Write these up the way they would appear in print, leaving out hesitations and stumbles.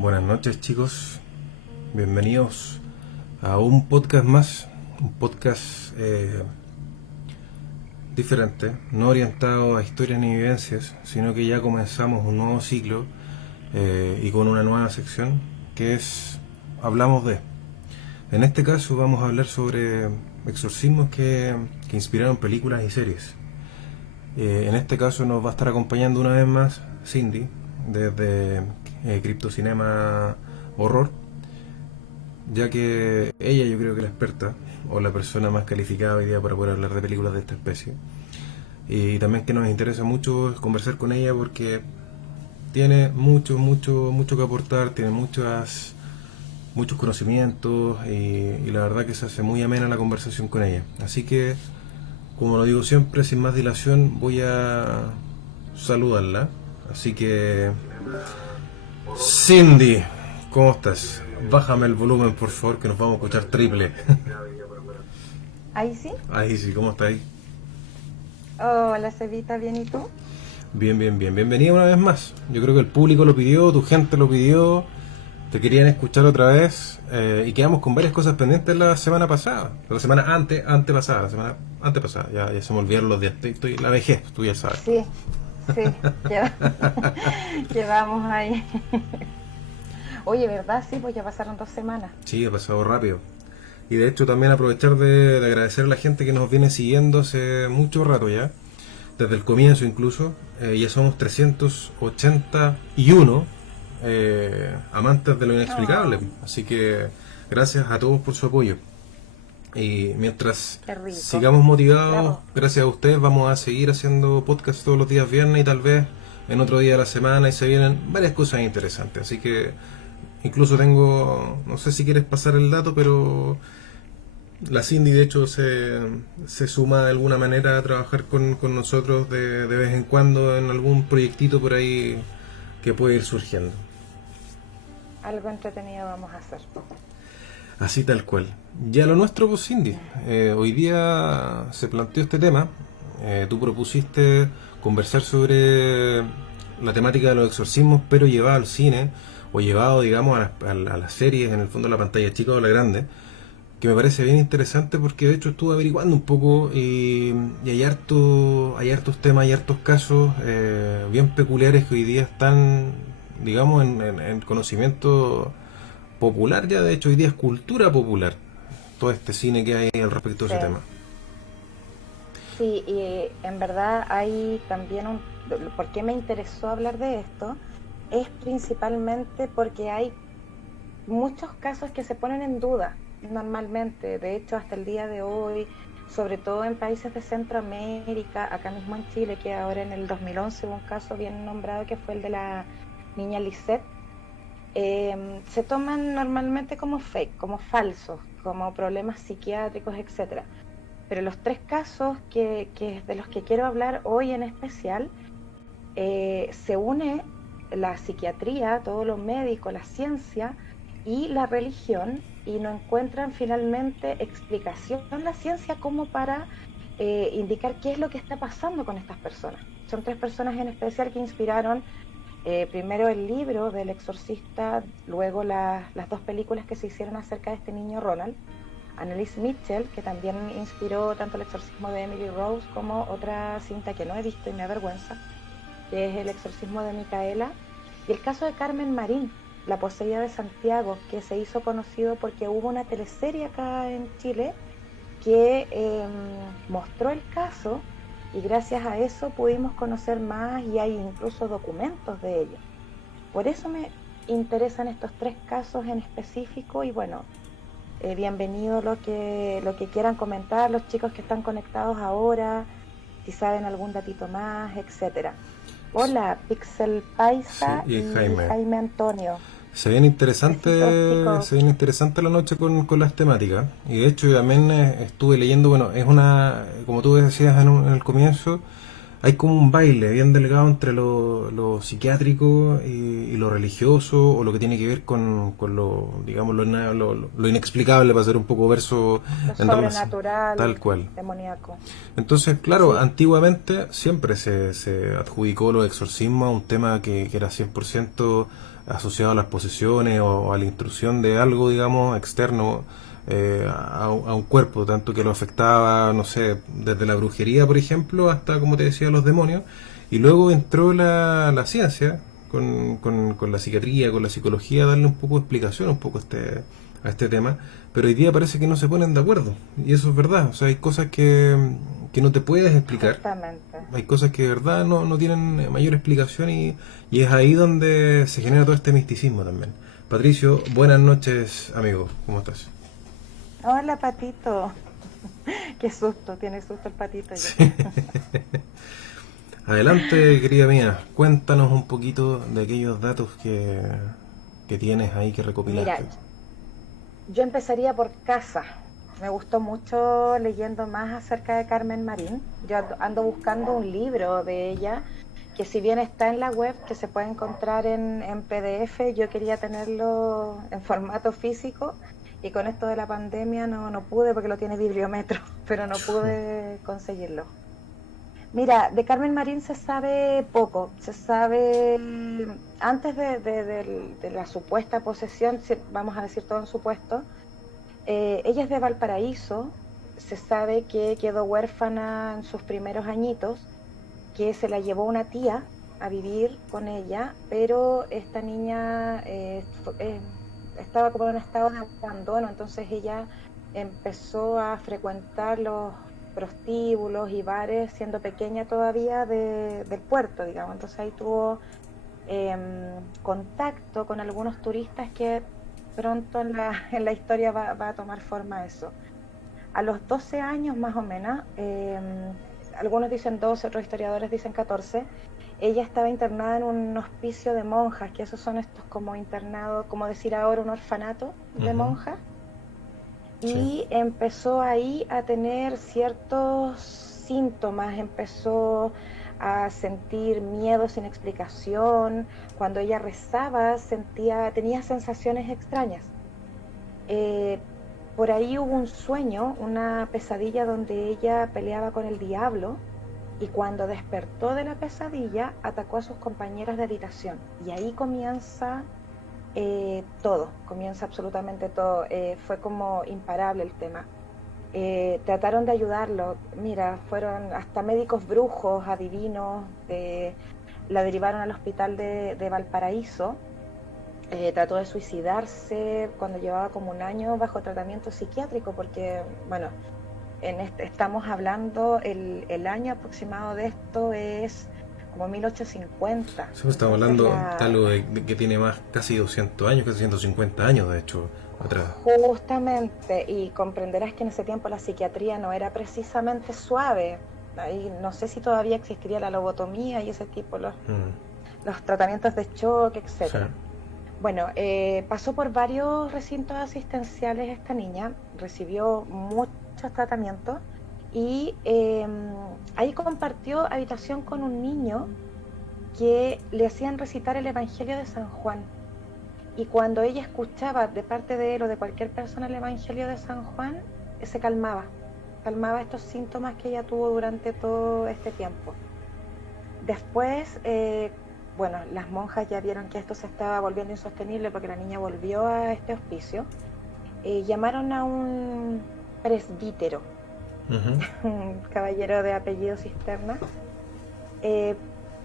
Buenas noches, chicos, bienvenidos a un podcast más, un podcast diferente, no orientado a historias ni vivencias, sino que ya comenzamos un nuevo ciclo y con una nueva sección que es Hablamos de. En este caso vamos a hablar sobre exorcismos que inspiraron películas y series. En este caso nos va a estar acompañando una vez más Cindy desde Criptocinema Horror, ya que ella yo creo que es la experta o la persona más calificada hoy día para poder hablar de películas de esta especie. Y también que nos interesa mucho conversar con ella porque tiene mucho que aportar, tiene muchos conocimientos y la verdad que se hace muy amena la conversación con ella. Así que, como lo digo siempre, sin más dilación, voy a saludarla. Así que, Cindy, ¿cómo estás? Bájame el volumen, por favor, que nos vamos a escuchar triple. Ahí sí. Ahí sí, ¿cómo estás ahí? Hola, Cevita, ¿bien y tú? Bien. Bienvenida una vez más. Yo creo que el público lo pidió, tu gente lo pidió, te querían escuchar otra vez y quedamos con varias cosas pendientes la semana pasada. La semana antepasada, la semana antepasada. Ya se me olvidaron los días. Estoy la vejez, tú ya sabes. Sí, sí, lleva- llevamos ahí. Oye, ¿verdad? Sí, pues ya pasaron 2 semanas. Sí, ha pasado rápido. Y de hecho también aprovechar de agradecer a la gente que nos viene siguiendo hace mucho rato ya, desde el comienzo incluso. Ya somos 381 amantes de lo inexplicable. Oh, Así que gracias a todos por su apoyo. Y mientras qué rico. sigamos motivados, Bravo. gracias a ustedes, vamos a seguir haciendo podcast todos los días viernes y tal vez en otro día de la semana y se vienen varias cosas interesantes. Así que incluso tengo, no sé si quieres pasar el dato, pero la Cindy de hecho se suma de alguna manera a trabajar con nosotros de vez en cuando en algún proyectito por ahí que puede ir surgiendo. Algo entretenido vamos a hacer. Así tal cual. Ya lo nuestro, pues Cindy. Hoy día se planteó este tema. Tú propusiste conversar sobre la temática de los exorcismos, pero llevado al cine, o llevado, digamos, a las series, en el fondo, a la pantalla chica o la grande, que me parece bien interesante porque de hecho estuve averiguando un poco y hay hartos temas, hay hartos casos bien peculiares que hoy día están, digamos, en conocimiento popular ya. De hecho hoy día es cultura popular todo este cine que hay al respecto de Sí, ese tema. sí, y en verdad hay también un... ¿Por qué me interesó hablar de esto? Es principalmente porque hay muchos casos que se ponen en duda normalmente, de hecho hasta el día de hoy, sobre todo en países de Centroamérica, acá mismo en Chile, que ahora en el 2011 hubo un caso bien nombrado que fue el de la niña Lisette. Se toman normalmente como fake, como falsos, como problemas psiquiátricos, etcétera. Pero los tres casos que de los que quiero hablar hoy en especial, se une la psiquiatría, todo lo médico, la ciencia y la religión, y no encuentran finalmente explicación en la ciencia como para indicar qué es lo que está pasando con estas personas. Son tres personas en especial que inspiraron primero el libro del exorcista, luego las dos películas que se hicieron acerca de este niño Ronald. Anneliese Mitchell, que también inspiró tanto el exorcismo de Emily Rose como otra cinta que no he visto y me avergüenza, que es el exorcismo de Micaela, y el caso de Carmen Marín, la poseída de Santiago, que se hizo conocido porque hubo una teleserie acá en Chile que mostró el caso, y gracias a eso pudimos conocer más y hay incluso documentos de ello. Por eso me interesan estos tres casos en específico y bueno, bienvenido lo que quieran comentar los chicos que están conectados ahora, si saben algún datito más, etcétera. Hola, Pixel Sí, Paisa y y Jaime. Jaime Antonio. Se Besitos, chicos. viene interesante la noche con las temáticas. Y de hecho yo también estuve leyendo, bueno, es una, como tú decías en el comienzo, hay como un baile bien delgado entre lo psiquiátrico y lo religioso, o lo que tiene que ver con lo, digamos, lo inexplicable, para ser un poco verso Lo en relación. Tal sobrenatural, cual. demoníaco. Entonces, claro, Sí, antiguamente siempre se adjudicó los exorcismos a un tema que era 100% asociado a las posesiones o a la intrusión de algo, digamos, externo a un cuerpo, tanto que lo afectaba, no sé, desde la brujería, por ejemplo, hasta, como te decía, los demonios. Y luego entró la ciencia con la psiquiatría, con la psicología, a darle un poco de explicación un poco a este tema. Pero hoy día parece que no se ponen de acuerdo. Y eso es verdad. O sea, hay cosas que no te puedes explicar. Exactamente. Hay cosas que de verdad no tienen mayor explicación y es ahí donde se genera todo este misticismo también. Patricio, buenas noches, amigo. ¿Cómo estás? Hola, Patito. Qué susto, tiene susto el Patito ya. Sí. Adelante, querida mía. Cuéntanos un poquito de aquellos datos que tienes ahí que Mira, recopilaste. yo empezaría por casa. Me gustó mucho leyendo más acerca de Carmen Marín. Yo ando buscando un libro de ella, que si bien está en la web, que se puede encontrar en PDF, yo quería tenerlo en formato físico y con esto de la pandemia no pude porque lo tiene Bibliometro, pero no pude conseguirlo. Mira, de Carmen Marín se sabe poco, se sabe antes de la supuesta posesión, vamos a decir todo en supuesto. Ella es de Valparaíso, se sabe que quedó huérfana en sus primeros añitos, que se la llevó una tía a vivir con ella, pero esta niña estaba como en un estado de abandono, entonces ella empezó a frecuentar los prostíbulos y bares siendo pequeña todavía del puerto, digamos. Entonces ahí tuvo contacto con algunos turistas que pronto en la historia va a tomar forma eso. A los 12 años más o menos, algunos dicen 12, otros historiadores dicen 14, ella estaba internada en un hospicio de monjas, que esos son estos como internados, como decir ahora un orfanato de Ujú. monjas, Sí. y empezó ahí a tener ciertos síntomas, empezó a sentir miedo sin explicación, cuando ella rezaba tenía sensaciones extrañas. Eh, por ahí hubo un sueño, una pesadilla donde ella peleaba con el diablo y cuando despertó de la pesadilla atacó a sus compañeras de habitación y ahí comienza todo, comienza absolutamente todo. Fue como imparable el tema. Trataron de ayudarlo, mira, fueron hasta médicos brujos, adivinos, la derivaron al hospital de Valparaíso. Trató de suicidarse cuando llevaba como un año bajo tratamiento psiquiátrico porque, bueno, estamos hablando, el año aproximado de esto es como 1850. Sí, pues estamos Entonces hablando de algo de que tiene más casi 200 años, casi 150 años, de hecho, atrás. justamente, y comprenderás que en ese tiempo la psiquiatría no era precisamente suave. Ahí no sé si todavía existiría la lobotomía y ese tipo, Mm. los tratamientos de choque, Sí. etcétera. Bueno, pasó por varios recintos asistenciales esta niña, recibió muchos tratamientos y ahí compartió habitación con un niño que le hacían recitar el Evangelio de San Juan. Y cuando ella escuchaba de parte de él o de cualquier persona el Evangelio de San Juan, se calmaba estos síntomas que ella tuvo durante todo este tiempo. Después, bueno, las monjas ya vieron que esto se estaba volviendo insostenible porque la niña volvió a este hospicio. Llamaron a un presbítero, Ujú. un caballero de apellido Cisterna, eh,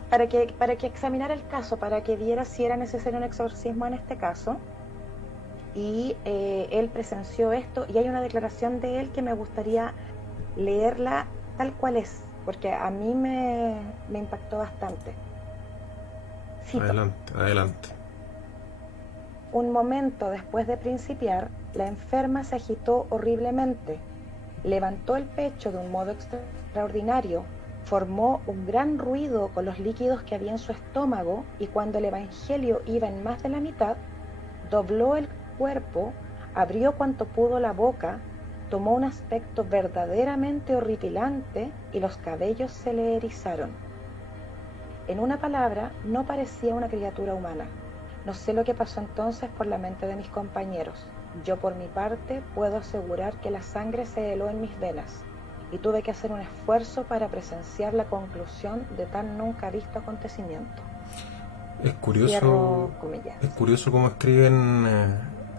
para que examinara el caso, para que viera si era necesario un exorcismo en este caso. Y él presenció esto y hay una declaración de él que me gustaría leerla tal cual es, porque a mí me impactó bastante. Cito: Adelante, adelante. un momento después de principiar, la enferma se agitó horriblemente, levantó el pecho de un modo extraordinario, formó un gran ruido con los líquidos que había en su estómago y cuando el evangelio iba en más de la mitad, dobló el cuerpo, abrió cuanto pudo la boca, tomó un aspecto verdaderamente horripilante y los cabellos se le erizaron. En una palabra, no parecía una criatura humana. No sé lo que pasó entonces por la mente de mis compañeros. Yo por mi parte puedo asegurar que la sangre se heló en mis venas y tuve que hacer un esfuerzo para presenciar la conclusión de tan nunca visto acontecimiento. Cierro comillas. es curioso cómo escriben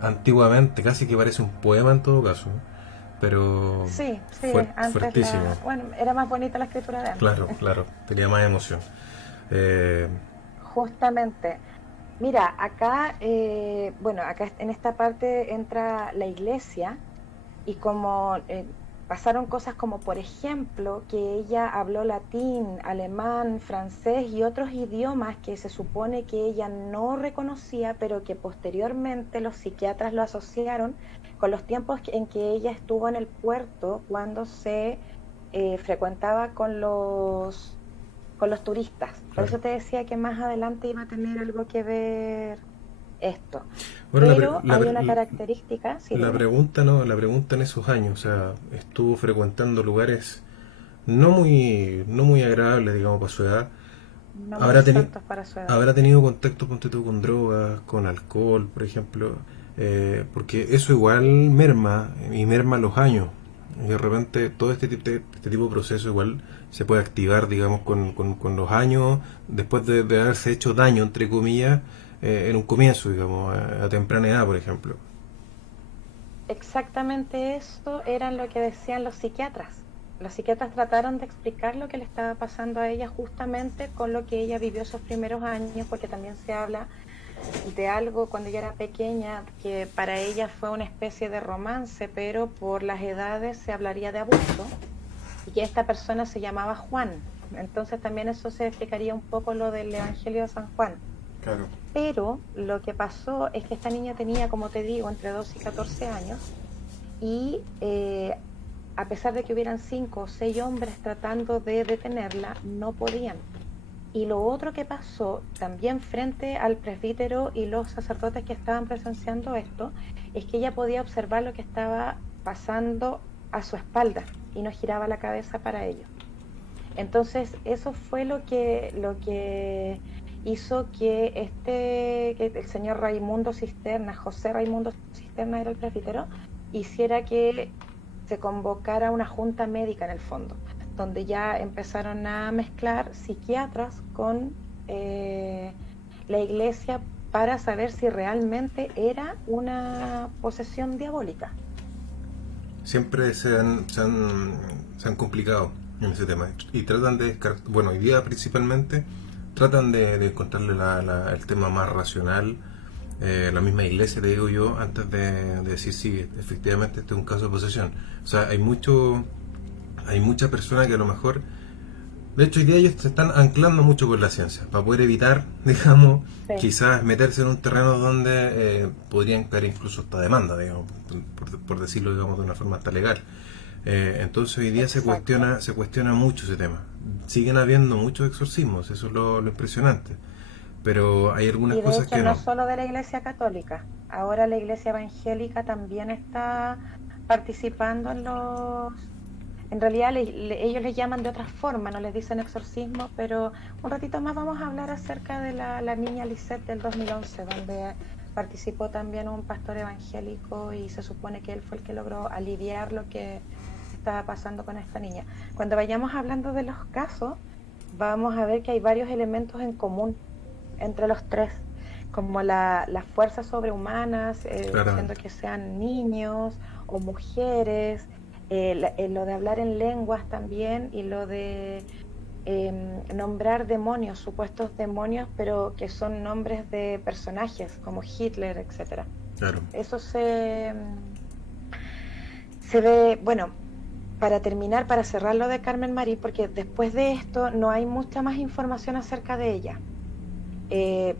antiguamente, casi que parece un poema en todo caso, pero Sí, sí, antes fuertísimo. bueno, era más bonita la escritura de antes. Claro, claro, tenía más emoción. Eh, Justamente. Mira, acá, bueno, acá en esta parte entra la iglesia y como pasaron cosas como, por ejemplo, que ella habló latín, alemán, francés y otros idiomas que se supone que ella no reconocía, pero que posteriormente los psiquiatras lo asociaron con los tiempos en que ella estuvo en el puerto cuando se frecuentaba con los turistas. Por claro. eso te decía que más adelante iba a tener algo que ver esto. Bueno, Pero hay una característica, sí, la dime. pregunta no, la pregunta en esos años, o sea, estuvo frecuentando lugares no muy agradables, digamos, para su edad. No muy Habrá tenido, santos para su edad. habrá tenido contacto, ponte tú, con drogas, con alcohol, por ejemplo, porque eso igual merma, y merma los años. Y de repente todo este tipo de proceso igual se puede activar, digamos, con los años, después de haberse hecho daño, entre comillas, en un comienzo, digamos, a temprana edad, por ejemplo. Exactamente eso eran lo que decían los psiquiatras. Los psiquiatras trataron de explicar lo que le estaba pasando a ella justamente con lo que ella vivió esos primeros años, porque también se habla de algo cuando ella era pequeña que para ella fue una especie de romance, pero por las edades se hablaría de abuso y que esta persona se llamaba Juan. Entonces también eso se explicaría un poco lo del Evangelio de San Juan. Claro. Pero lo que pasó es que esta niña tenía, como te digo, entre 12 y 14 años y a pesar de que hubieran 5 o 6 hombres tratando de detenerla, no podían. Y lo otro que pasó también frente al presbítero y los sacerdotes que estaban presenciando esto, es que ella podía observar lo que estaba pasando a su espalda y no giraba la cabeza para ello. Entonces, eso fue lo que hizo que que el señor Raimundo Cisterna, José Raimundo Cisterna era el presbítero, hiciera que se convocara una junta médica en el fondo, donde ya empezaron a mezclar psiquiatras con la iglesia para saber si realmente era una posesión diabólica. Siempre se han complicado en ese tema y tratan de descartar, bueno, hoy día principalmente tratan de encontrarle el tema más racional. La misma iglesia, te digo yo, antes de decir sí, efectivamente este es un caso de posesión. O sea, hay muchas personas que a lo mejor, de hecho hoy día ellos se están anclando mucho con la ciencia, para poder evitar, digamos, Sí, quizás meterse en un terreno donde podrían caer incluso hasta demanda, digamos, por decirlo, digamos, de una forma hasta legal. Entonces hoy día exacto. se cuestiona mucho ese tema. Siguen habiendo muchos exorcismos, eso es lo impresionante, pero hay algunas Y de cosas hecho que no no. solo de la iglesia católica, ahora la iglesia evangélica también está participando en en realidad ellos les llaman de otra forma, no les dicen exorcismo, pero un ratito más vamos a hablar acerca de la niña Lisette del 2011, donde participó también un pastor evangélico y se supone que él fue el que logró aliviar lo que estaba pasando con esta niña. Cuando vayamos hablando de los casos, vamos a ver que hay varios elementos en común entre los tres, como las fuerzas sobrehumanas, siendo Claramente. que sean niños o mujeres, lo de hablar en lenguas también y lo de nombrar demonios, supuestos demonios, pero que son nombres de personajes como Hitler, etcétera. Claro. Eso se ve, bueno, para terminar, para cerrar lo de Carmen Marí, porque después de esto no hay mucha más información acerca de ella.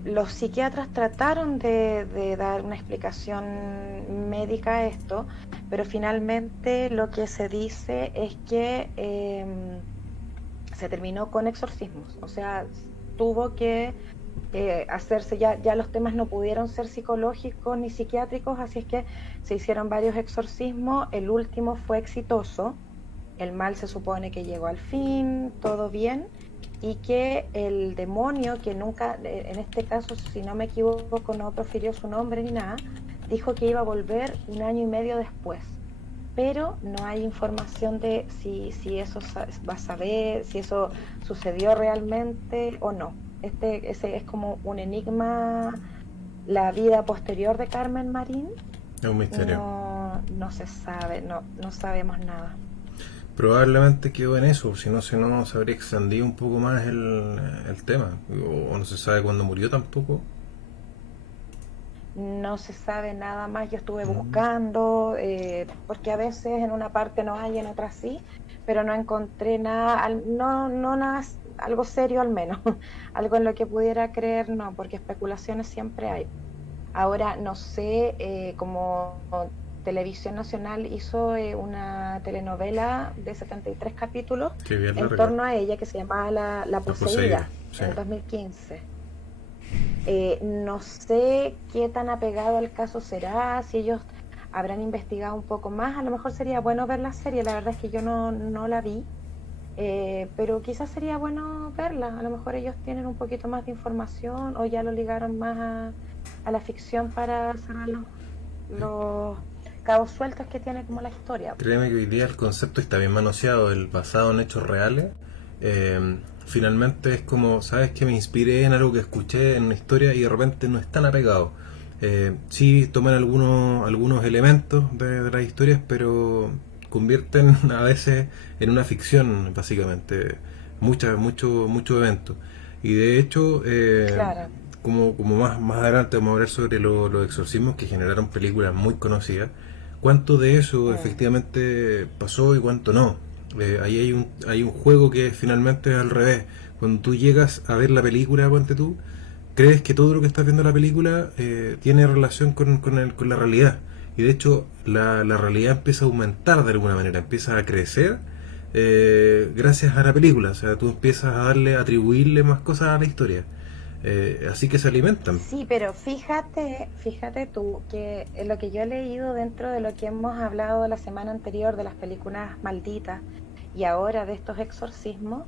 Los psiquiatras trataron de dar una explicación médica a esto, pero finalmente lo que se dice es que se terminó con exorcismos, o sea, tuvo que hacerse, ya los temas no pudieron ser psicológicos ni psiquiátricos, así es que se hicieron varios exorcismos, el último fue exitoso, el mal se supone que llegó al fin, todo bien, y que el demonio, que nunca, en este caso, si no me equivoco, no profirió su nombre ni nada, dijo que iba a volver un año y medio después. Pero no hay información de si eso va a saber, si eso sucedió realmente o no. Ese es como un enigma, la vida posterior de Carmen Marín. Es un misterio. No se sabe, no sabemos nada. Probablemente quedó en eso, si no se habría extendido un poco más el tema. O no se sabe cuándo murió tampoco. No se sabe nada más. Yo estuve Mm. buscando, porque a veces en una parte no hay, en otra sí, pero no encontré nada, no nada, algo serio al menos, algo en lo que pudiera creer, no, porque especulaciones siempre hay. Ahora, no sé, como Televisión Nacional hizo una telenovela de 73 capítulos Que bien en larga. torno a ella que se llamaba La La poseída, Poseída, sí. en el 2015. No sé qué tan apegado al caso será, si ellos habrán investigado un poco más. A lo mejor sería bueno ver la serie, la verdad es que yo no la vi, pero quizás sería bueno verla. A lo mejor ellos tienen un poquito más de información o ya lo ligaron más a la ficción para cerrar los cabos sueltos que tiene como la historia. Créeme que hoy día el concepto está bien manoseado, el basado en hechos reales. Finalmente es como, ¿sabes? Que me inspiré en algo que escuché en una historia y de repente no es tan apegado. Sí toman algunos elementos de las historias, pero convierten a veces en una ficción, básicamente. Mucho evento. Y de hecho, Claro. como más adelante vamos a hablar sobre los exorcismos que generaron películas muy conocidas, cuánto de eso Mm. efectivamente pasó y cuánto no. Ahí hay un juego que finalmente es al revés. Cuando tú llegas a ver la película, ponte tú, crees que todo lo que estás viendo en la película tiene relación con la realidad. Y de hecho, la realidad empieza a aumentar de alguna manera, empieza a crecer gracias a la película. O sea, tú empiezas a atribuirle más cosas a la historia. Así que se alimentan. Sí, pero fíjate tú que lo que yo he leído dentro de lo que hemos hablado la semana anterior de las películas malditas y ahora de estos exorcismos,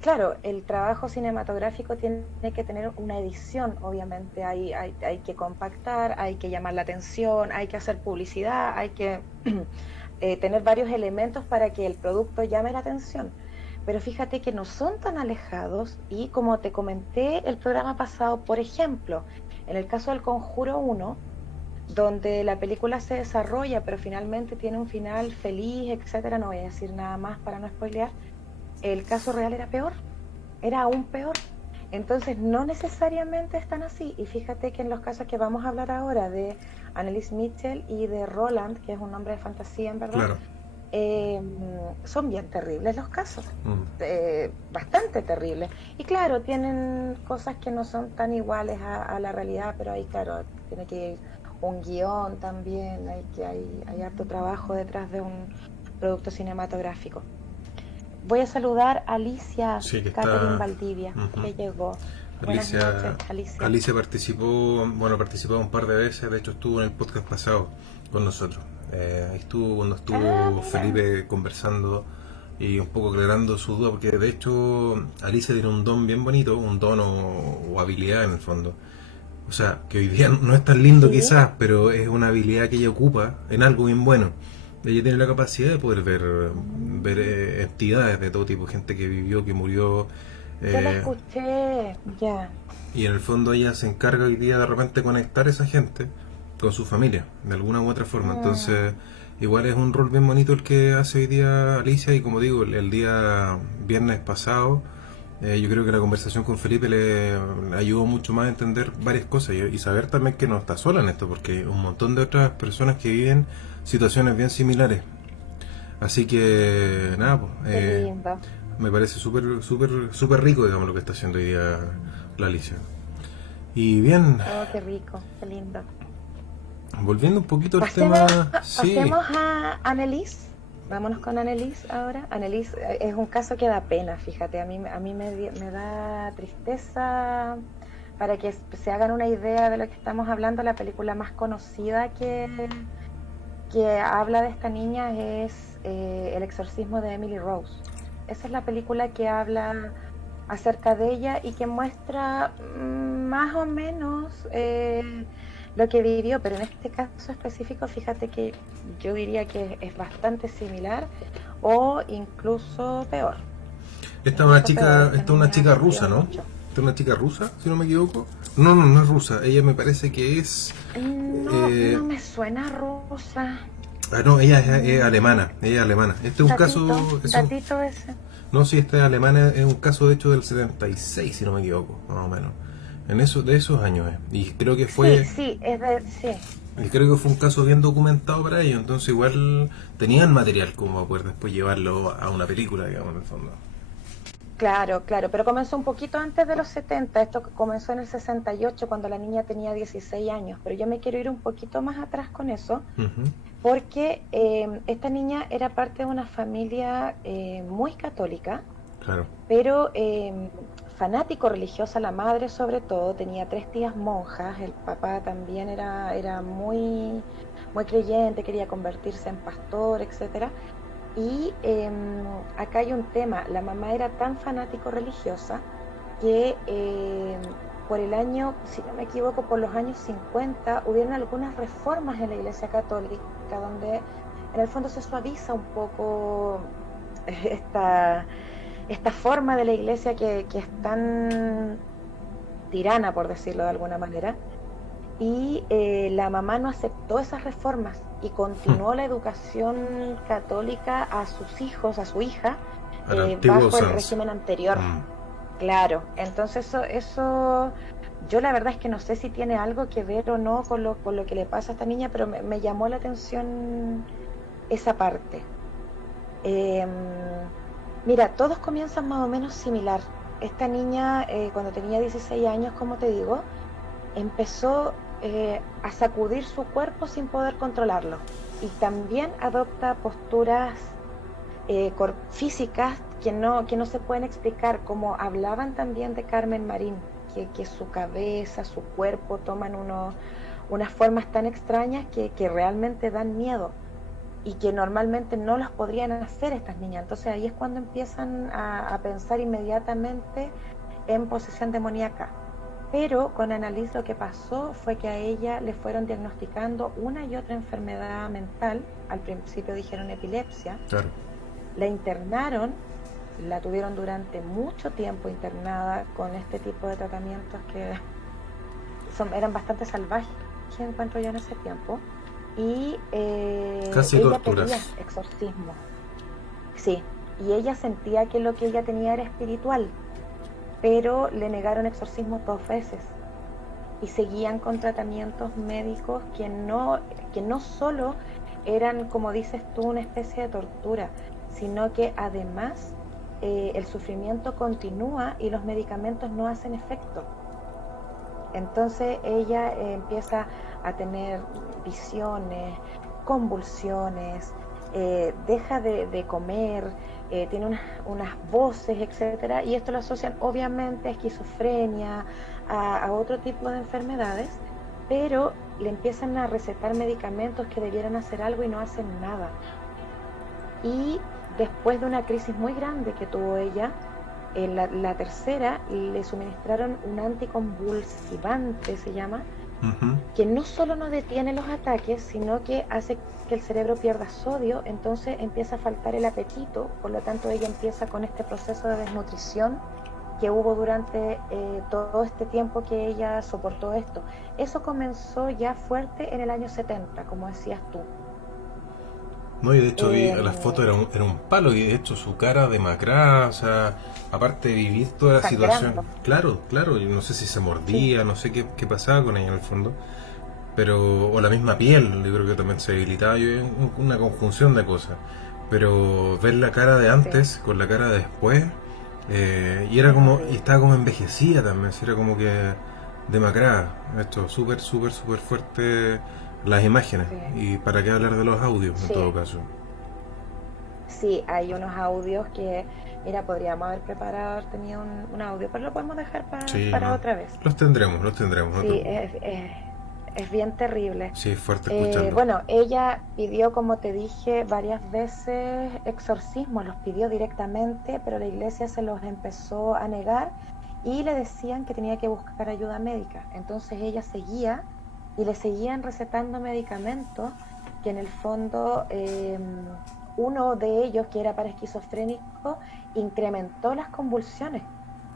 claro, el trabajo cinematográfico tiene que tener una edición, obviamente, hay que compactar, hay que llamar la atención, hay que hacer publicidad, hay que tener varios elementos para que el producto llame la atención. Pero fíjate que no son tan alejados y como te comenté el programa pasado, por ejemplo, en el caso del Conjuro 1, donde la película se desarrolla, pero finalmente tiene un final feliz, etcétera, no voy a decir nada más para no spoilear, el caso real era peor, era aún peor. Entonces, no necesariamente están así. Y fíjate que en los casos que vamos a hablar ahora de Anneliese Mitchell y de Roland, que es un nombre de fantasía en verdad, Claro. eh, son bien terribles los casos, Mm. bastante terribles. Y claro, tienen cosas que no son tan iguales a la realidad, pero ahí, claro, tiene que ir un guión también, hay harto trabajo detrás de un producto cinematográfico. Voy a saludar a Alicia Sí, que Catherine está. Valdivia, Ujú. que llegó. Buenas noches, Alicia, Alicia. Alicia participó un par de veces, de hecho estuvo en el podcast pasado con nosotros. Ahí estuvo cuando Ah, estuvo mira. Felipe conversando y un poco aclarando sus dudas, porque de hecho Alicia tiene un don bien bonito, un don o habilidad en el fondo. O sea, que hoy día no es tan lindo Sí, quizás, pero es una habilidad que ella ocupa en algo bien bueno. Ella tiene la capacidad de poder ver mm, entidades de todo tipo, gente que vivió, que murió, yo la eh, escuché, ya. y en el fondo ella se encarga hoy día de repente conectar a esa gente con su familia, de alguna u otra forma. Entonces, Mm, igual es un rol bien bonito el que hace hoy día Alicia, y como digo, el día viernes pasado, yo creo que la conversación con Felipe le ayudó mucho más a entender varias cosas y saber también que no está sola en esto, porque hay un montón de otras personas que viven situaciones bien similares. Así que, nada, pues, qué lindo. me parece súper rico, digamos, lo que está haciendo hoy día la Alicia. Y bien, Oh, qué rico, qué lindo. volviendo un poquito al Pasemos, tema, sí, pasemos a Annelies. Vámonos con Annelies ahora. Annelies es un caso que da pena, fíjate. A mí me da tristeza. Para que se hagan una idea de lo que estamos hablando, la película más conocida que habla de esta niña es El exorcismo de Emily Rose. Esa es la película que habla acerca de ella y que muestra más o menos lo que vivió, pero en este caso específico, fíjate que yo diría que es bastante similar o incluso peor. Incluso peor. Esta esta es una niña chica sufrió rusa, ¿no? mucho. Esta es una chica rusa, si no me equivoco. No, no, no es rusa. Ella me parece que es... No, no me suena rusa. No, ella es alemana. Ella es alemana. Este es un Datito, caso... datito ese. No, sí, este es alemana. Es un caso de hecho del 76, si no me equivoco, más o menos. En eso, de esos años. Y creo que Sí, fue... sí, sí. Y creo que fue un caso bien documentado para ellos. Entonces igual tenían material como para poder después llevarlo a una película, digamos, en el fondo. Claro, claro, pero comenzó un poquito antes de los 70. Esto comenzó en el 68 cuando la niña tenía 16 años, pero yo me quiero ir un poquito más atrás con eso, Ujú. porque esta niña era parte de una familia muy católica, Claro. pero fanático religiosa, la madre sobre todo, tenía 3 tías monjas, el papá también era muy, muy creyente, quería convertirse en pastor, etcétera. Y acá hay un tema, la mamá era tan fanático religiosa que por el año, si no me equivoco, por los años 50 hubieron algunas reformas en la Iglesia Católica donde en el fondo se suaviza un poco esta, esta forma de la Iglesia que es tan tirana, por decirlo de alguna manera, y la mamá no aceptó esas reformas y continuó la educación católica a sus hijos, a su hija, Al antiguo bajo el Sans. régimen anterior. Mm. Claro, entonces eso, yo la verdad es que no sé si tiene algo que ver o no con lo que le pasa a esta niña, pero me llamó la atención esa parte. Eh, Mira, todos comienzan más o menos similar. Esta niña, cuando tenía 16 años, como te digo, empezó a sacudir su cuerpo sin poder controlarlo y también adopta posturas físicas que no se pueden explicar, como hablaban también de Carmen Marín, que su cabeza, su cuerpo toman unas formas tan extrañas que realmente dan miedo y que normalmente no las podrían hacer estas niñas. Entonces ahí es cuando empiezan a pensar inmediatamente en posesión demoníaca. Pero con Annalise lo que pasó fue que a ella le fueron diagnosticando una y otra enfermedad mental. Al principio dijeron epilepsia. Claro. La internaron, la tuvieron durante mucho tiempo internada con este tipo de tratamientos que eran bastante salvajes, encuentro yo en ese tiempo. Y Casi ella pedía torturas. exorcismo. Sí, y ella sentía que lo que ella tenía era espiritual, pero le negaron exorcismo 2 veces y seguían con tratamientos médicos que no solo eran, como dices tú, una especie de tortura, sino que además el sufrimiento continúa y los medicamentos no hacen efecto. Entonces ella empieza a tener visiones, convulsiones, deja de comer, tiene unas voces, etcétera, y esto lo asocian obviamente a esquizofrenia, a otro tipo de enfermedades, pero le empiezan a recetar medicamentos que debieran hacer algo y no hacen nada. Y después de una crisis muy grande que tuvo ella, la tercera, le suministraron un anticonvulsivante, se llama, Ujú. que no solo no detiene los ataques, sino que hace que el cerebro pierda sodio, entonces empieza a faltar el apetito, por lo tanto ella empieza con este proceso de desnutrición que hubo durante todo este tiempo que ella soportó esto. Eso comenzó ya fuerte en el año 70, como decías tú. No, y de hecho vi Eh, las fotos, era un palo, y de hecho su cara demacrada, o sea, aparte de vivir toda la situación, Sangrando, claro, claro, yo no sé si se sí, mordía, no sé qué pasaba con ella en el fondo, pero, o la misma piel, yo creo que también se debilitaba, una conjunción de cosas, pero ver la cara de sí, antes con la cara de después, y era es como, y horrible. estaba como envejecida también, era como que demacrada, esto, súper, súper, súper fuerte las imágenes, Sí, y para qué hablar de los audios en sí, todo caso. sí, hay unos audios que, mira, podríamos haber preparado, haber tenido un audio, pero lo podemos dejar Sí, para no. otra vez. Los tendremos, no te Sí, preocupes. es bien terrible. Sí, es fuerte escucharlo. Bueno, ella pidió, como te dije, varias veces exorcismos, los pidió directamente, pero la iglesia se los empezó a negar y le decían que tenía que buscar ayuda médica. Entonces ella seguía y le seguían recetando medicamentos que en el fondo uno de ellos, que era para esquizofrénico, incrementó las convulsiones.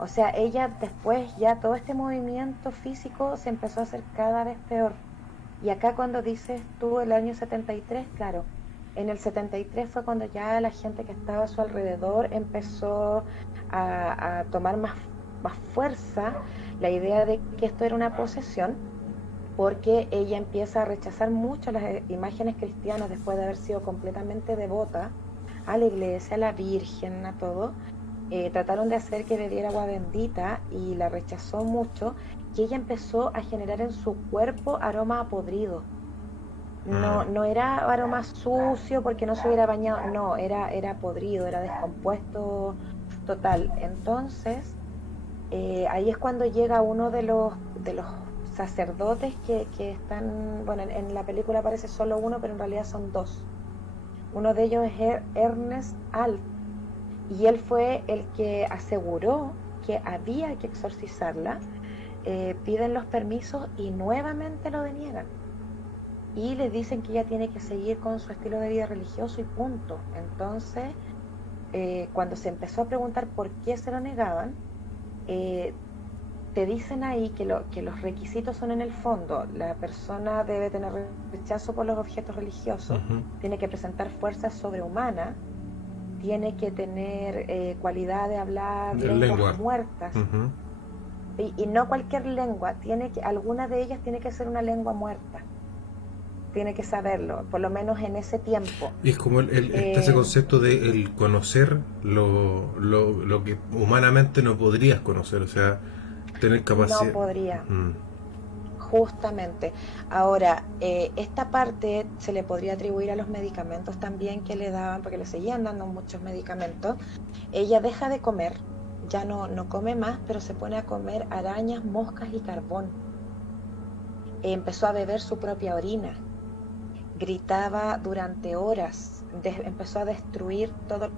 O sea, ella después ya todo este movimiento físico se empezó a hacer cada vez peor. Y acá cuando dices tú el año 73, claro, en el 73 fue cuando ya la gente que estaba a su alrededor empezó a tomar más fuerza la idea de que esto era una posesión, porque ella empieza a rechazar mucho las imágenes cristianas después de haber sido completamente devota a la iglesia, a la Virgen, a todo. Trataron de hacer que bebiera agua bendita y la rechazó mucho, y ella empezó a generar en su cuerpo aroma a podrido. No, no era aroma sucio porque no se hubiera bañado, no, era podrido, era descompuesto total. Entonces, ahí es cuando llega uno de los sacerdotes que están, bueno, en la película aparece solo uno, pero en realidad son dos. Uno de ellos es Ernest Alt, y él fue el que aseguró que había que exorcizarla. Piden los permisos y nuevamente lo deniegan. Y le dicen que ella tiene que seguir con su estilo de vida religioso y punto. Entonces, cuando se empezó a preguntar por qué se lo negaban, te dicen ahí que los requisitos son en el fondo: la persona debe tener rechazo por los objetos religiosos, tiene que presentar fuerza sobrehumana, tiene que tener cualidad de hablar lenguas muertas, y no cualquier lengua, alguna de ellas tiene que ser una lengua muerta, tiene que saberlo, por lo menos en ese tiempo. Y es como ese concepto de el conocer lo que humanamente no podrías conocer, o sea, tener capacidad. No podría. Justamente. Ahora, esta parte se le podría atribuir a los medicamentos también que le daban, porque le seguían dando muchos medicamentos. Ella deja de comer, ya no come más, pero se pone a comer arañas, moscas y carbón. Empezó a beber su propia orina, gritaba durante horas, empezó a destruir todos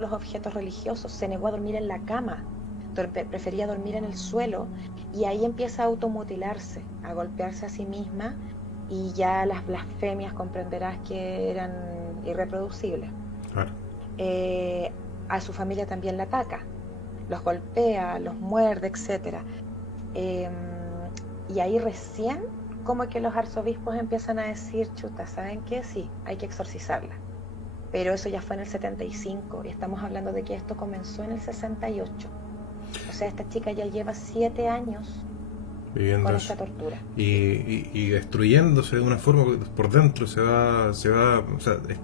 los objetos religiosos, se negó a dormir en la cama, prefería dormir en el suelo, y ahí empieza a automutilarse, a golpearse a sí misma, y ya las blasfemias comprenderás que eran irreproducibles. Claro. A su familia también la ataca, los golpea, los muerde, etc. Y ahí recién como que los arzobispos empiezan a decir, chuta, ¿saben qué? Sí, hay que exorcizarla. Pero eso ya fue en el 75 y estamos hablando de que esto comenzó en el 68. O sea, esta chica ya lleva 7 años viviendo con esta tortura. Y destruyéndose de una forma que por dentro se va, o sea,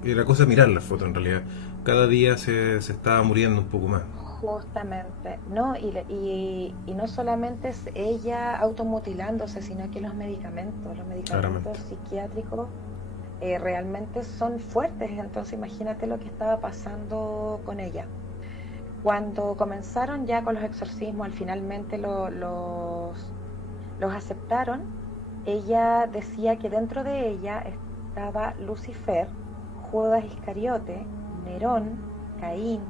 era cosa mirar la foto en realidad. Cada día se estaba muriendo un poco más. Justamente, ¿no? Y no solamente es ella automutilándose, sino que los medicamentos psiquiátricos realmente son fuertes. Entonces imagínate lo que estaba pasando con ella. Cuando comenzaron ya con los exorcismos, finalmente los aceptaron. Ella decía que dentro de ella estaba Lucifer, Judas Iscariote, Nerón, Caín,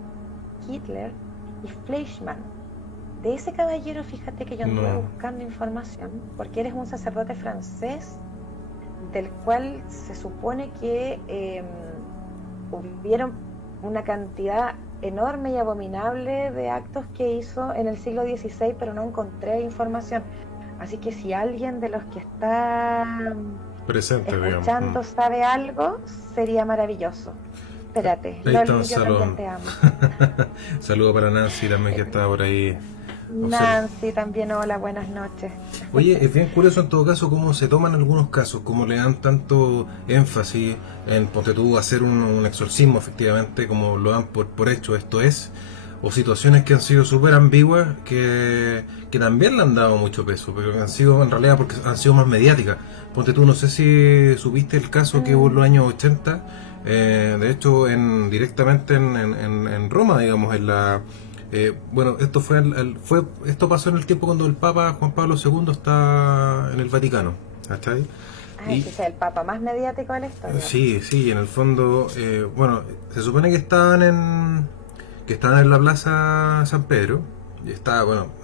Hitler y Fleischmann. De ese caballero, fíjate que yo anduve buscando información, porque eres un sacerdote francés del cual se supone que hubieron una cantidad enorme y abominable de actos que hizo en el siglo XVI, pero no encontré información. Así que si alguien de los que está presente, escuchando sabe algo, sería maravilloso. Espérate, Loli, yo también te amo. Saludo para Nancy también, que está por ahí. Nancy también, hola, buenas noches. Oye, es bien curioso en todo caso cómo se toman algunos casos, cómo le dan tanto énfasis en, ponte tú, hacer un exorcismo efectivamente, como lo dan por hecho, esto es, o situaciones que han sido súper ambiguas, que también le han dado mucho peso, pero que han sido en realidad porque han sido más mediáticas. Ponte tú, no sé si supiste el caso que hubo en los años 80, de hecho directamente en Roma, digamos, en la... bueno, esto esto pasó en el tiempo cuando el Papa Juan Pablo II está en el Vaticano, ¿cachai? Ese es el Papa más mediático de la historia. Sí, en el fondo, bueno, se supone que estaban en la Plaza San Pedro, y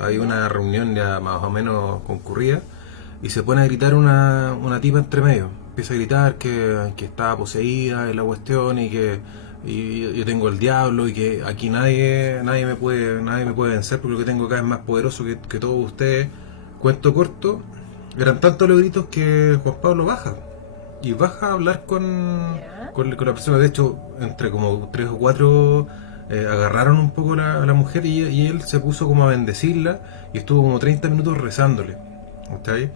hay una reunión ya más o menos concurrida, y se pone a gritar una tipa entre medio. Empieza a gritar que estaba poseída en la cuestión y que y yo tengo el diablo y que aquí nadie me puede vencer porque lo que tengo acá es más poderoso que todos ustedes. Cuento corto, eran tantos los gritos que Juan Pablo baja a hablar ¿Ya? con la persona. De hecho, entre como 3 o 4 agarraron un poco a la mujer y él se puso como a bendecirla y estuvo como 30 minutos rezándole. ¿Está ahí?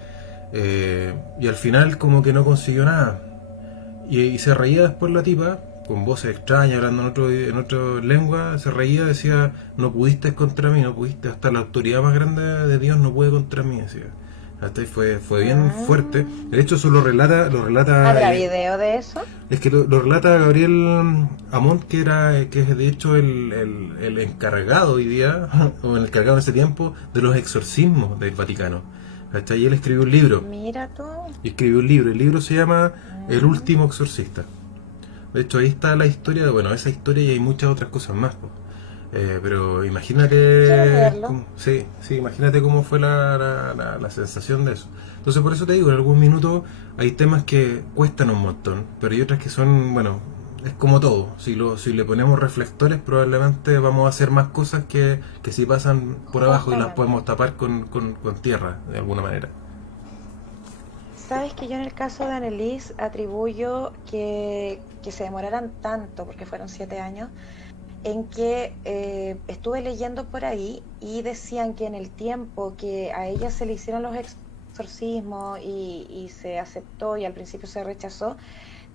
Y al final como que no consiguió nada. Y se reía después la tipa, con voces extrañas, hablando en otra lengua, se reía, decía, no pudiste contra mí, no pudiste, hasta la autoridad más grande de Dios no puede contra mí, decía. Hasta ahí fue bien fuerte. De hecho, eso lo relata ¿Habrá video de eso? es que lo relata Gabriel Amont, que es de hecho el encargado hoy día, o el encargado en ese tiempo, de los exorcismos del Vaticano. ¿Cachai? Y él escribió un libro. Mira tú. El libro se llama El último exorcista. De hecho, ahí está la historia, bueno, esa historia y hay muchas otras cosas más, pues. Pero Quiero imagínate, verlo. sí, imagínate cómo fue la sensación de eso. Entonces, por eso te digo, en algún minuto hay temas que cuestan un montón, pero hay otras que son, bueno, es como todo. Si le ponemos reflectores, probablemente vamos a hacer más cosas que si pasan por abajo y las Justamente. podemos tapar con tierra, de alguna manera. Sabes que yo en el caso de Annelies atribuyo que se demoraran tanto, porque fueron 7 años, en que estuve leyendo por ahí y decían que en el tiempo que a ella se le hicieron los exorcismos y se aceptó y al principio se rechazó,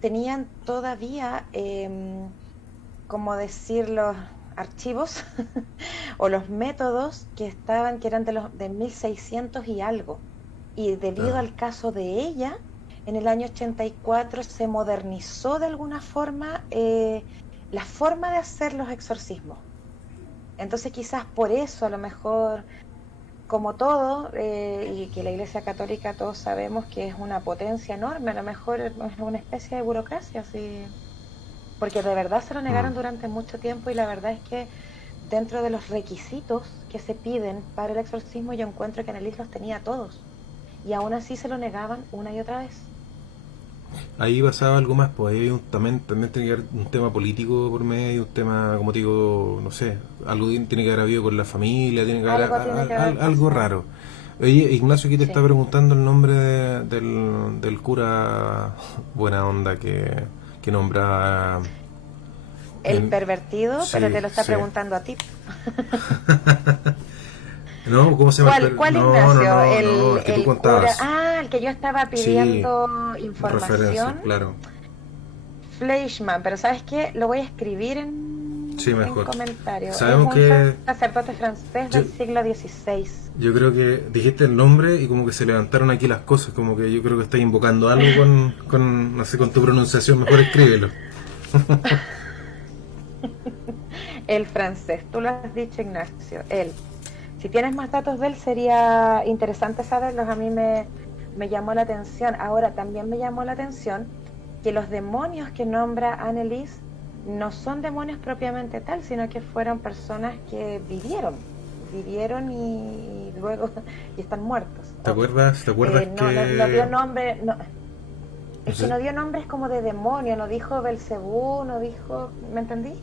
tenían todavía, como decir, los archivos o los métodos que eran de 1600 y algo. Y debido Claro. al caso de ella, en el año 84 se modernizó de alguna forma la forma de hacer los exorcismos. Entonces quizás por eso a lo mejor, como todo, y que la Iglesia Católica todos sabemos que es una potencia enorme, a lo mejor es una especie de burocracia, sí, porque de verdad se lo Mm. negaron durante mucho tiempo y la verdad es que dentro de los requisitos que se piden para el exorcismo yo encuentro que Annelies los tenía todos y aún así se lo negaban una y otra vez. Ahí pasaba algo más, pues ahí hay también tiene que haber un tema político por medio, un tema, como te digo, no sé, algo tiene que haber habido con la familia, tiene que haber Algo tiene que haber algo pasado. raro. Oye, Ignacio, aquí te está Sí. preguntando el nombre del cura buena onda que nombra El en... pervertido, pero Sí, te lo está sí. preguntando a ti. No, ¿cómo se llama ¿Cuál Ignacio? no, el que tú El cura. contabas. Ah, el que yo estaba Sí, pidiendo referencia, información. claro. Fleischmann, pero ¿sabes qué? Lo voy a escribir Sí, en mejor. comentario. Es Sabemos un que sacerdote francés yo, del siglo XVI. Yo creo que dijiste el nombre y como que se levantaron aquí las cosas, como que yo creo que estás invocando algo no sé, con tu pronunciación, mejor escríbelo. El francés, tú lo has dicho, Ignacio. Él. Si tienes más datos de él, sería interesante saberlos. A mí me llamó la atención. Ahora, también me llamó la atención que los demonios que nombra Annelies no son demonios propiamente tal, sino que fueron personas que vivieron y luego y están muertos. ¿Te Ojo. acuerdas? ¿Te acuerdas No dio que nombre, no, no es que sé, no dio nombres como de demonio, no dijo Belcebú, no dijo, ¿me entendí?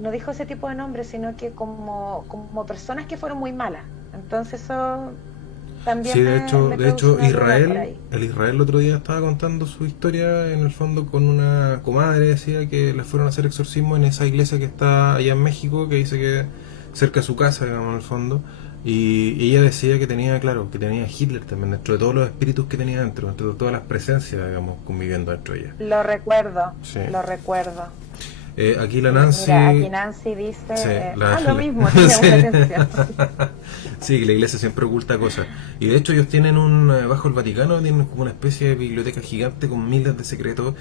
No dijo ese tipo de nombres, sino que como personas que fueron muy malas. Entonces eso sí, también me de produce hecho una duda por Israel, ahí. el Israel el otro día estaba contando su historia en el fondo con una comadre, decía que le fueron a hacer exorcismo en esa iglesia que está allá en México, que dice que cerca de su casa, digamos, en el fondo. Y ella decía que tenía, claro, que tenía Hitler también dentro de todos los espíritus que tenía dentro de todas las presencias, digamos, conviviendo dentro de ella. Lo recuerdo, Sí. lo recuerdo. Aquí la Mira, aquí Nancy, Nancy dice, sí, lo mismo, te llamó sí. la atención. Sí, que la iglesia siempre oculta cosas. Y de hecho ellos tienen bajo el Vaticano, tienen como una especie de biblioteca gigante con miles de secretos.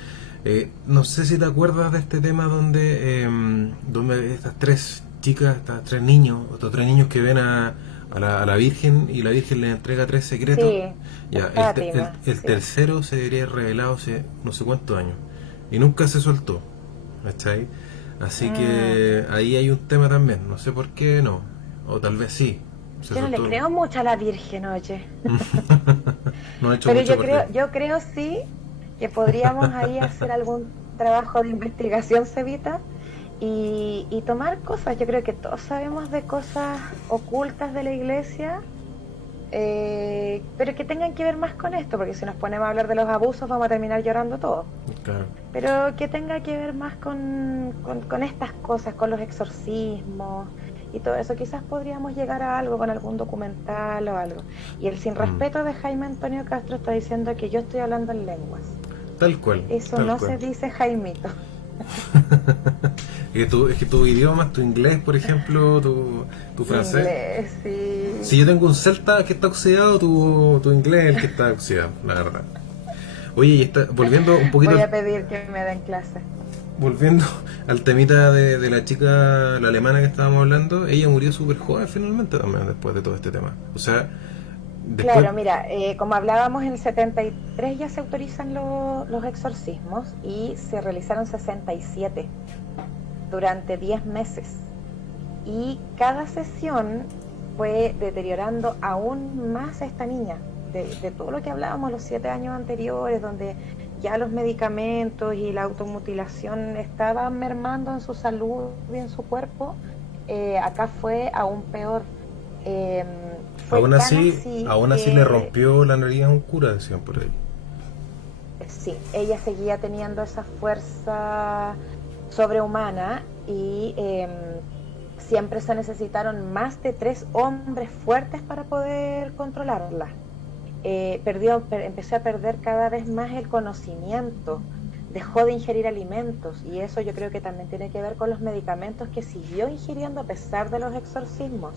No sé si te acuerdas de este tema donde estas 3 chicas, estos 3 niños, estos 3 niños que ven a la Virgen y la Virgen les entrega 3 secretos. Sí, Ya, Fátima, el sí. tercero se debería haber revelado hace no sé cuántos años. Y nunca se soltó. ¿Cachai? Así Mm, que ahí hay un tema también. No sé por qué no. O tal vez sí. Se yo no le soltó. creo mucho a la Virgen, oye. No ha hecho Pero mucho por ti. yo creo sí que podríamos ahí hacer algún trabajo de investigación, Cevita, y tomar cosas. Yo creo que todos sabemos de cosas ocultas de la iglesia, pero que tengan que ver más con esto, porque si nos ponemos a hablar de los abusos vamos a terminar llorando todos. Claro. Pero que tenga que ver más con estas cosas, con los exorcismos y todo eso. Quizás podríamos llegar a algo con algún documental o algo. Y el sin respeto de Jaime Antonio Castro está diciendo que yo estoy hablando en lenguas. Tal cual. Eso tal no cual. se dice, Jaimito. Es que tu idioma, tu inglés, por ejemplo, tu francés. Inglés, sí. Si yo tengo un celta que está oxidado, tu inglés es el que está oxidado, la verdad. Oye, y volviendo un poquito. Voy a pedir que me den clase. Volviendo al temita de la chica, la alemana que estábamos hablando, ella murió súper joven finalmente también después de todo este tema. O sea, después... Claro, mira, como hablábamos, en el 73 ya se autorizan los exorcismos y se realizaron 67 durante 10 meses. Y cada sesión fue deteriorando aún más a esta niña, de todo lo que hablábamos los 7 años anteriores, donde ya los medicamentos y la automutilación estaban mermando en su salud y en su cuerpo. Acá fue aún peor. Aún así le rompió la nariz a un cura, decían por ahí. Sí, ella seguía teniendo esa fuerza sobrehumana y siempre se necesitaron más de 3 hombres fuertes para poder controlarla. Empezó a perder cada vez más el conocimiento, dejó de ingerir alimentos, y eso yo creo que también tiene que ver con los medicamentos que siguió ingiriendo a pesar de los exorcismos.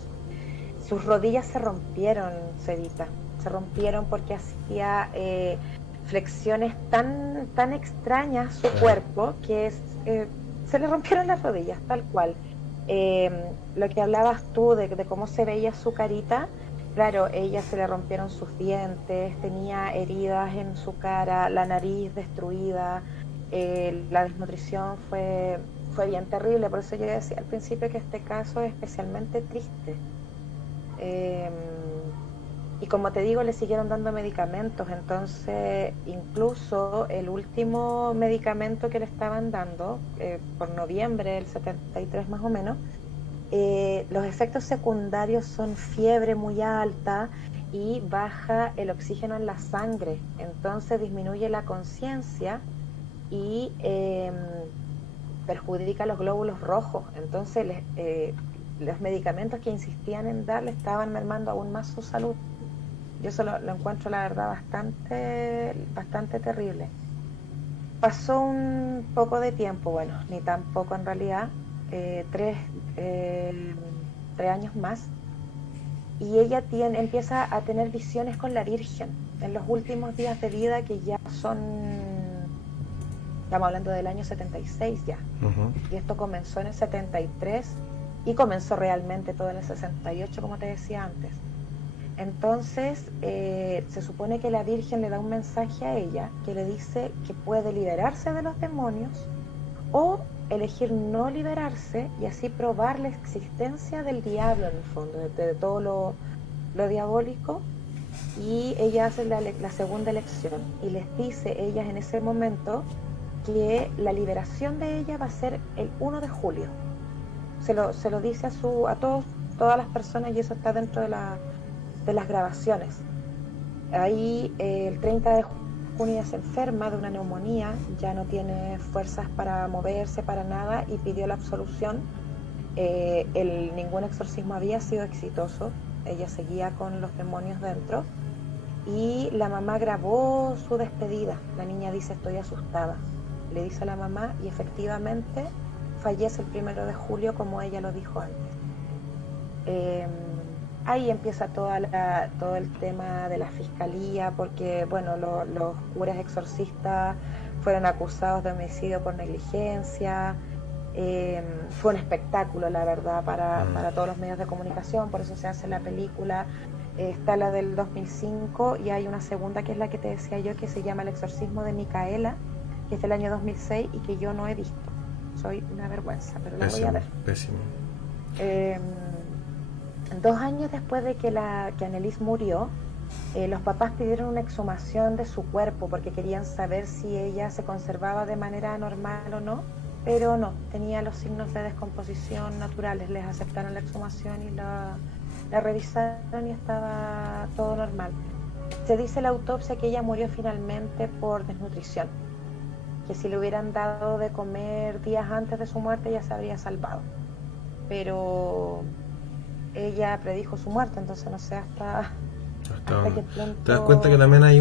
Sus rodillas se rompieron, Cevita, se rompieron porque hacía flexiones tan extrañas su cuerpo que se le rompieron las rodillas, tal cual. Lo que hablabas tú de cómo se veía su carita, claro, ella se le rompieron sus dientes, tenía heridas en su cara, la nariz destruida, la desnutrición fue bien terrible. Por eso yo decía al principio que este caso es especialmente triste. Y como te digo, le siguieron dando medicamentos. Entonces incluso el último medicamento que le estaban dando, por noviembre del 73 más o menos, los efectos secundarios son fiebre muy alta y baja el oxígeno en la sangre, entonces disminuye la conciencia y perjudica los glóbulos rojos. Entonces los medicamentos que insistían en darle estaban mermando aún más su salud. Yo eso lo encuentro, la verdad, bastante terrible. Pasó un poco de tiempo, bueno, ni tan poco en realidad, 3 años más, y ella empieza a tener visiones con la Virgen en los últimos días de vida, que ya estamos hablando del año 76 ya. Y esto comenzó en el 73 y comenzó realmente todo en el 68, como te decía antes. Entonces se supone que la Virgen le da un mensaje a ella que le dice que puede liberarse de los demonios o elegir no liberarse y así probar la existencia del diablo, en el fondo, de todo lo diabólico. Y ella hace la segunda elección y les dice ella en ese momento que la liberación de ella va a ser el 1 de julio. Se lo dice a todas las personas, y eso está dentro de las grabaciones. Ahí el 30 de junio ella se enferma de una neumonía, ya no tiene fuerzas para moverse, para nada, y pidió la absolución. Ningún exorcismo había sido exitoso, ella seguía con los demonios dentro, y la mamá grabó su despedida. La niña dice: estoy asustada, le dice a la mamá, y efectivamente fallece el 1 de julio como ella lo dijo antes. Ahí empieza todo el tema de la fiscalía, porque bueno, los curas exorcistas fueron acusados de homicidio por negligencia. Fue un espectáculo, la verdad, para todos los medios de comunicación, por eso se hace la película. Está la del 2005 y hay una segunda que es la que te decía yo, que se llama El exorcismo de Micaela, que es del año 2006 y que yo no he visto. Soy una vergüenza, pero la voy a ver. Pésimo. 2 años después de que Anneliese murió, los papás pidieron una exhumación de su cuerpo porque querían saber si ella se conservaba de manera normal o no. pero no, tenía los signos de descomposición naturales. Les aceptaron la exhumación y la revisaron y estaba todo normal. Se dice en la autopsia que ella murió finalmente por desnutrición, que si le hubieran dado de comer días antes de su muerte ya se habría salvado, pero ella predijo su muerte, entonces no sé hasta qué punto. ¿Te das cuenta que también hay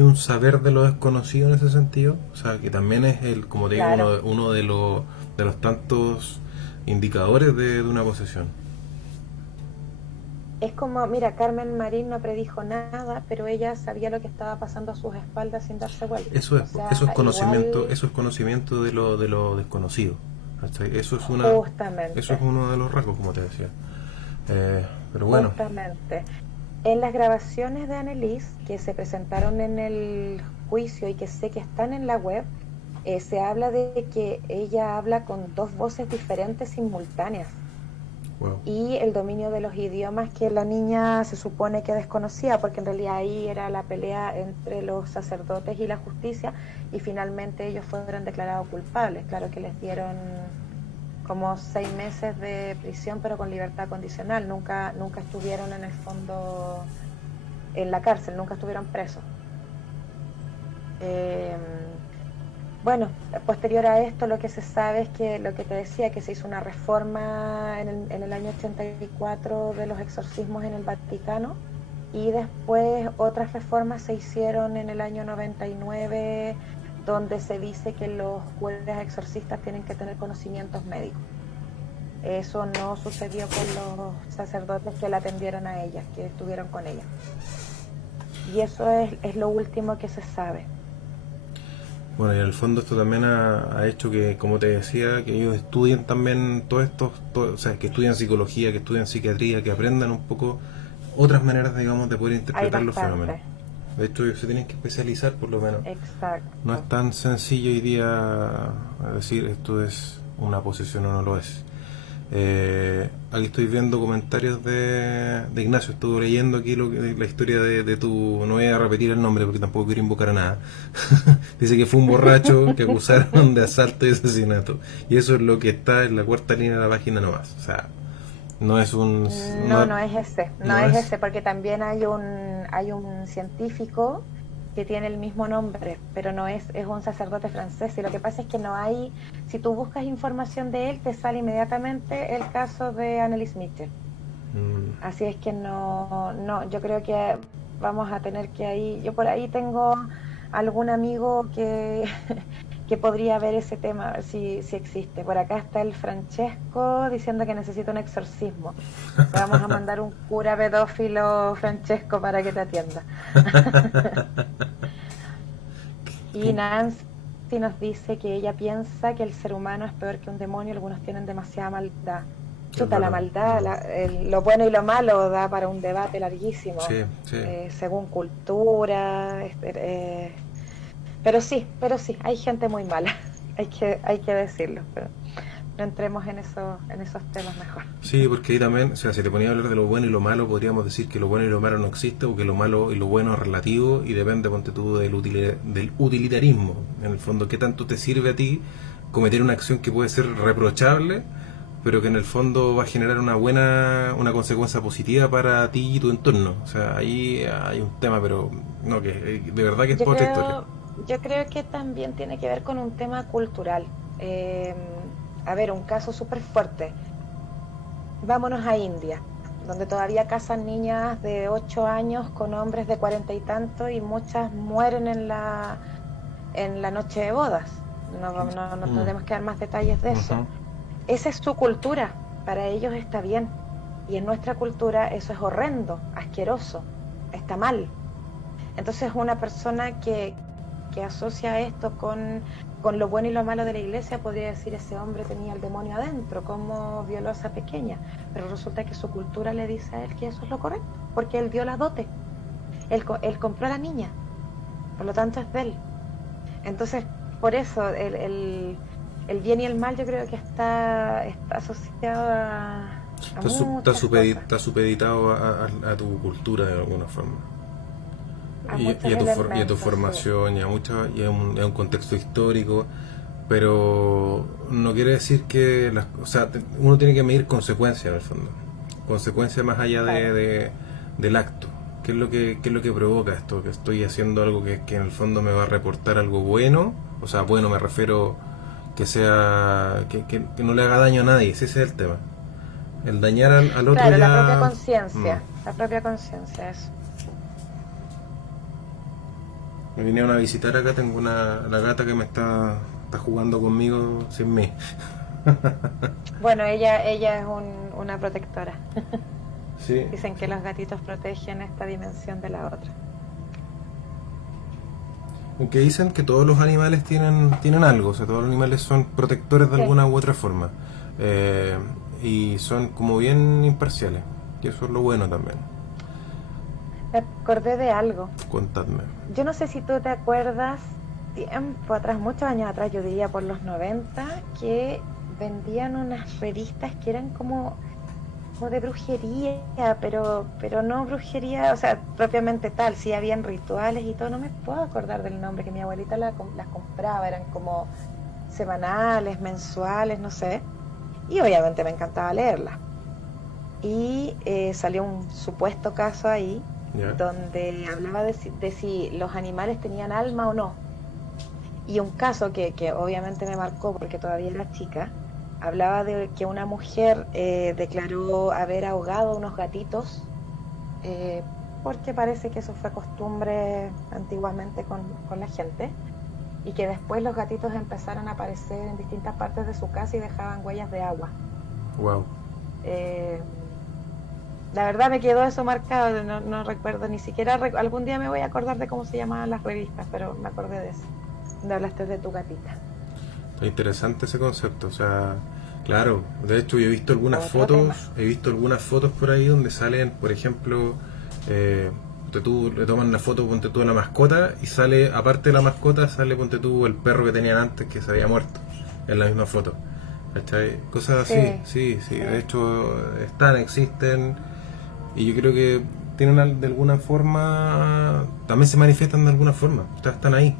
un saber de lo desconocido en ese sentido? O sea, que también es como te digo, Claro. uno de los tantos indicadores de una posesión. Es como, mira, Carmen Marín no predijo nada, pero ella sabía lo que estaba pasando a sus espaldas sin darse vuelta. Eso es, O sea, eso es conocimiento, igual, eso es conocimiento de lo desconocido. ¿Cachai? Eso es eso es justamente, uno de los rasgos, como te decía. Pero bueno. justamente. En las grabaciones de Anneliese que se presentaron en el juicio y que sé que están en la web, se habla de que ella habla con dos voces diferentes simultáneas. Wow. Y el dominio de los idiomas que la niña se supone que desconocía, porque en realidad ahí era la pelea entre los sacerdotes y la justicia, y finalmente ellos fueron declarados culpables. Claro que les dieron como 6 meses de prisión, pero con libertad condicional. Nunca estuvieron en el fondo en la cárcel, nunca estuvieron presos. Eh, Bueno, posterior a esto lo que se sabe es que lo que te decía, que se hizo una reforma en el año 84 de los exorcismos en el Vaticano, y después otras reformas se hicieron en el año 99 donde se dice que los curas exorcistas tienen que tener conocimientos médicos. Eso no sucedió con los sacerdotes que la atendieron a ella, que estuvieron con ella. Y eso es lo último que se sabe. Bueno, y en el fondo esto también ha hecho que, como te decía, que ellos estudien también todo esto, o sea, que estudien psicología, que estudien psiquiatría, que aprendan un poco otras maneras, digamos, de poder Hay interpretar los fenómenos. bastante. De hecho, ellos se tienen que especializar, por lo menos. No es Exacto. tan sencillo hoy día decir esto es una posesión o no lo es. Aquí estoy viendo comentarios de Ignacio. Estuve leyendo aquí la historia de tu. No voy a repetir el nombre porque tampoco quiero invocar a nada. Dice que fue un borracho que acusaron de asalto y asesinato. Y eso es lo que está en la cuarta línea de la página nomás. O sea, no es un. No, no es ese, no No es es. ese, porque también hay un científico que tiene el mismo nombre, pero no es un sacerdote francés. Y lo que pasa es que no hay, si tú buscas información de él, te sale inmediatamente el caso de Anneliese Mitchell. mm, Así es que no, yo creo que vamos a tener que ahí, yo por ahí tengo algún amigo que, que podría ver ese tema, a ver si existe. Por acá está el Francesco diciendo que necesita un exorcismo. Te vamos a mandar un cura pedófilo, Francesco, para que te atienda. Y Nancy nos dice que ella piensa que el ser humano es peor que un demonio, algunos tienen demasiada maldad. es Chuta, la verdad. maldad, lo bueno y lo malo da para un debate larguísimo, Sí, sí. según cultura, pero sí, hay gente muy mala, hay que decirlo, pero no entremos en esos temas mejor. Sí, porque ahí también, o sea, si te ponía a hablar de lo bueno y lo malo, podríamos decir que lo bueno y lo malo no existe, o que lo malo y lo bueno es relativo y depende, ponte tú, del utilitarismo. En el fondo, ¿qué tanto te sirve a ti cometer una acción que puede ser reprochable, pero que en el fondo va a generar una consecuencia positiva para ti y tu entorno? O sea, ahí hay un tema, pero no, que de verdad que es Yo para otra historia. creo, yo creo que también tiene que ver con un tema cultural. Eh, a ver, un caso súper fuerte. Vámonos a India, donde todavía casan niñas de 8 años con hombres de 40 y tanto, y muchas mueren en la noche de bodas. No Mm, tendremos que dar más detalles de eso. ujú. Esa es su cultura, para ellos está bien. Y en nuestra cultura eso es horrendo, asqueroso, está mal. Entonces una persona que asocia esto con lo bueno y lo malo de la iglesia podría decir: ese hombre tenía el demonio adentro, cómo violó a esa pequeña. Pero resulta que su cultura le dice a él que eso es lo correcto, porque él dio la dote, él compró a la niña, por lo tanto es de él. Entonces, por eso el bien y el mal yo creo que está asociado a muchas cosas, Está supeditado a tu cultura de alguna forma. a muchos Y a tu elementos, sí. formación y a un contexto histórico. pero no quiere decir que o sea, uno tiene que medir consecuencias en el fondo, consecuencias más allá Claro. del acto. ¿Qué es lo que provoca esto? Que estoy haciendo algo que en el fondo me va a reportar algo bueno, o sea, bueno, me refiero que sea que no le haga daño a nadie, ese es el tema. El dañar al otro Claro, ya... la propia conciencia, eso. Me vinieron a visitar acá, tengo la gata que está jugando conmigo sin mí. Bueno, ella es una protectora. Sí. Dicen que los gatitos protegen esta dimensión de la otra. Aunque dicen que todos los animales tienen algo, o sea, todos los animales son protectores de Sí. alguna u otra forma. Eh, y son como bien imparciales. Y eso es lo bueno también. Me acordé de algo. Contadme. Yo no sé si tú te acuerdas, tiempo atrás, muchos años atrás, yo diría por los 90, que vendían unas revistas que eran como de brujería, pero no brujería, o sea, propiamente tal, sí habían rituales y todo, no me puedo acordar del nombre, que mi abuelita las compraba, eran como semanales, mensuales, no sé, y obviamente me encantaba leerlas. Y salió un supuesto caso ahí ¿Ya? donde hablaba de si los animales tenían alma o no. Y un caso que obviamente me marcó porque todavía era chica, hablaba de que una mujer declaró haber ahogado unos gatitos, eh, porque parece que eso fue costumbre antiguamente con la gente, y que después los gatitos empezaron a aparecer en distintas partes de su casa y dejaban huellas de agua. Wow. Eh, la verdad me quedó eso marcado, no recuerdo ni siquiera, algún día me voy a acordar de cómo se llamaban las revistas, pero me acordé de eso, donde hablaste de tu gatita. Está interesante ese concepto, o sea, claro, de hecho yo Otro tema. he visto algunas fotos por ahí donde salen, por ejemplo, ponte tú, le toman una foto, ponte tú, a la mascota y sale, aparte de la mascota, sale, ponte tú, el perro que tenían antes que se había muerto en la misma foto. ¿Cachai? Cosas así, Sí, sí, sí, sí. de hecho existen y yo creo que tienen de alguna forma, también se manifiestan de alguna forma, o sea, están ahí,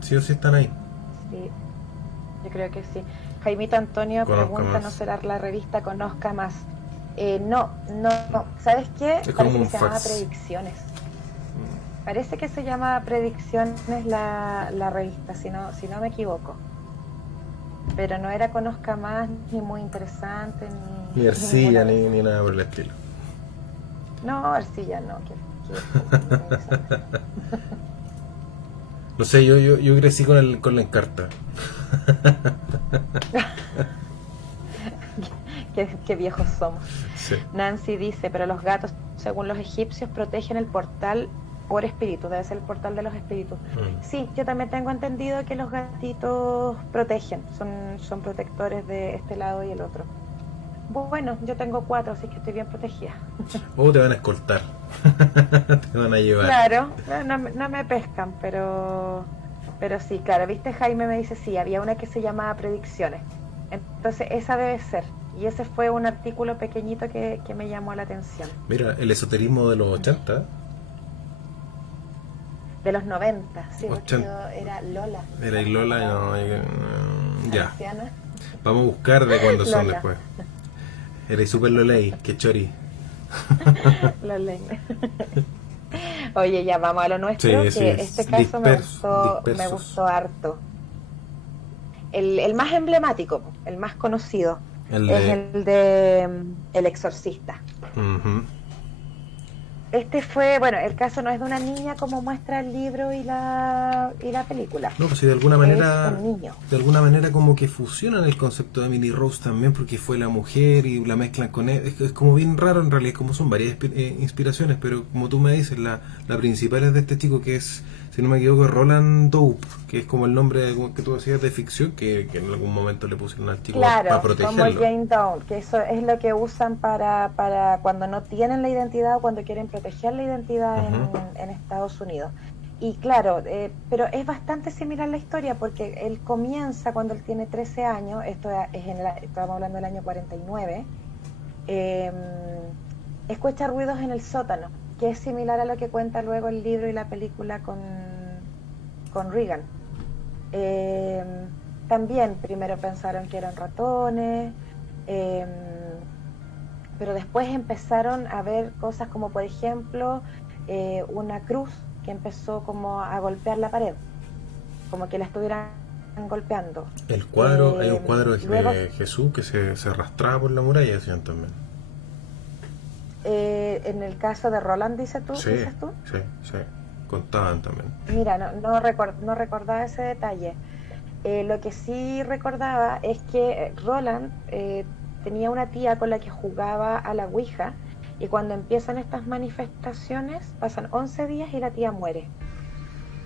sí o sí están ahí. Sí, yo creo que sí. Jaimito Antonio Conozca pregunta, ¿no más. será la revista Conozca Más? No. ¿Sabes qué? Es como Parece que un se llamaba fax. Predicciones. Parece que se llama Predicciones la revista, si no me equivoco. Pero no era Conozca Más, ni muy interesante, Ni ni ninguna arcilla, de esas. ni nada por el estilo. No, Arcilla no, qué fome esa. No sé, yo crecí con la Encarta. Qué viejos somos. Sí. Nancy dice, pero los gatos, según los egipcios, protegen el portal por espíritu, debe ser el portal de los espíritus. Mm. Sí, yo también tengo entendido que los gatitos protegen, son protectores de este lado y el otro. Bueno, yo tengo 4, así que estoy bien protegida. O te van a escoltar. Te van a llevar. Claro, no me pescan, pero sí, claro, viste, Jaime me dice, sí, había una que se llamaba Predicciones. Entonces, esa debe ser. Y ese fue un artículo pequeñito que me llamó la atención. Mira, el esoterismo de los 80. De los 90, sí, porque 80. yo era Lola. Era y Lola y no, ya. Anciana. Vamos a buscar de cuándo son Lola, después. Era y super Lolei, que chori. Lola. Oye, ya vamos a lo nuestro, Sí, que sí, este caso me dispersos. gustó harto. El más emblemático, el más conocido, El es de... el de El Exorcista. Ujú. Este fue, bueno, el caso no es de una niña como muestra el libro y la película, No, pues si es un niño. de alguna manera como que fusionan el concepto de Emily Rose también porque fue la mujer y la mezclan con él. Es como bien raro en realidad, como son varias inspiraciones, pero como tú me dices, la principal es de este chico que es, si no me equivoco, Roland Dope, que es como el nombre que tú decías de ficción, que en algún momento le pusieron al chico para Claro, como protegerlo. Jane Doe, que eso es lo que usan para cuando no tienen la identidad o cuando quieren proteger la identidad Ujú. en Estados Unidos. Y claro, pero es bastante similar la historia porque él comienza cuando él tiene 13 años, esto es estamos hablando del año 49, eh, escucha ruidos en el sótano, que es similar a lo que cuenta luego el libro y la película con Regan. Eh, también primero pensaron que eran ratones, eh, pero después empezaron a ver cosas como, por ejemplo, una cruz que empezó como a golpear la pared, como que la estuvieran golpeando. El cuadro, hay un cuadro Luego, de Jesús que se arrastraba por la muralla, decían también. en el caso de Roland, Sí, dices tú, sí, sí. Contaban también. mira, no recordaba ese detalle. Lo que sí recordaba es que Roland tenía una tía con la que jugaba a la Ouija, y cuando empiezan estas manifestaciones pasan 11 días y la tía muere.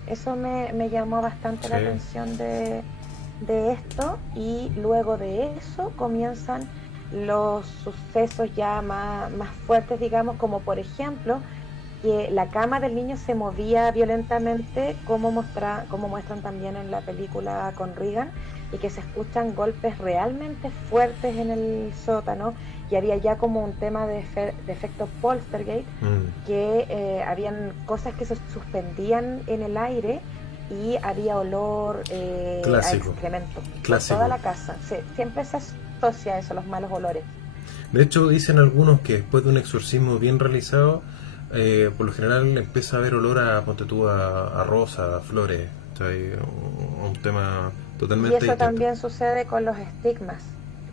Eso me llamó bastante Sí. la atención de esto, y luego de eso comienzan los sucesos ya más fuertes, digamos, como por ejemplo que la cama del niño se movía violentamente, como muestran también en la película con Regan, y que se escuchan golpes realmente fuertes en el sótano, y había ya como un tema de efecto poltergeist, que habían cosas que se suspendían en el aire y había olor a Clásico. excremento Clásico. por toda la casa. Siempre se asocia a eso, los malos olores. De hecho, dicen algunos que después de un exorcismo bien realizado, por lo general empieza a haber olor a, ponte tú, a rosa, a flores. O sea, hay un tema Y totalmente eso distinto. también sucede con los estigmas.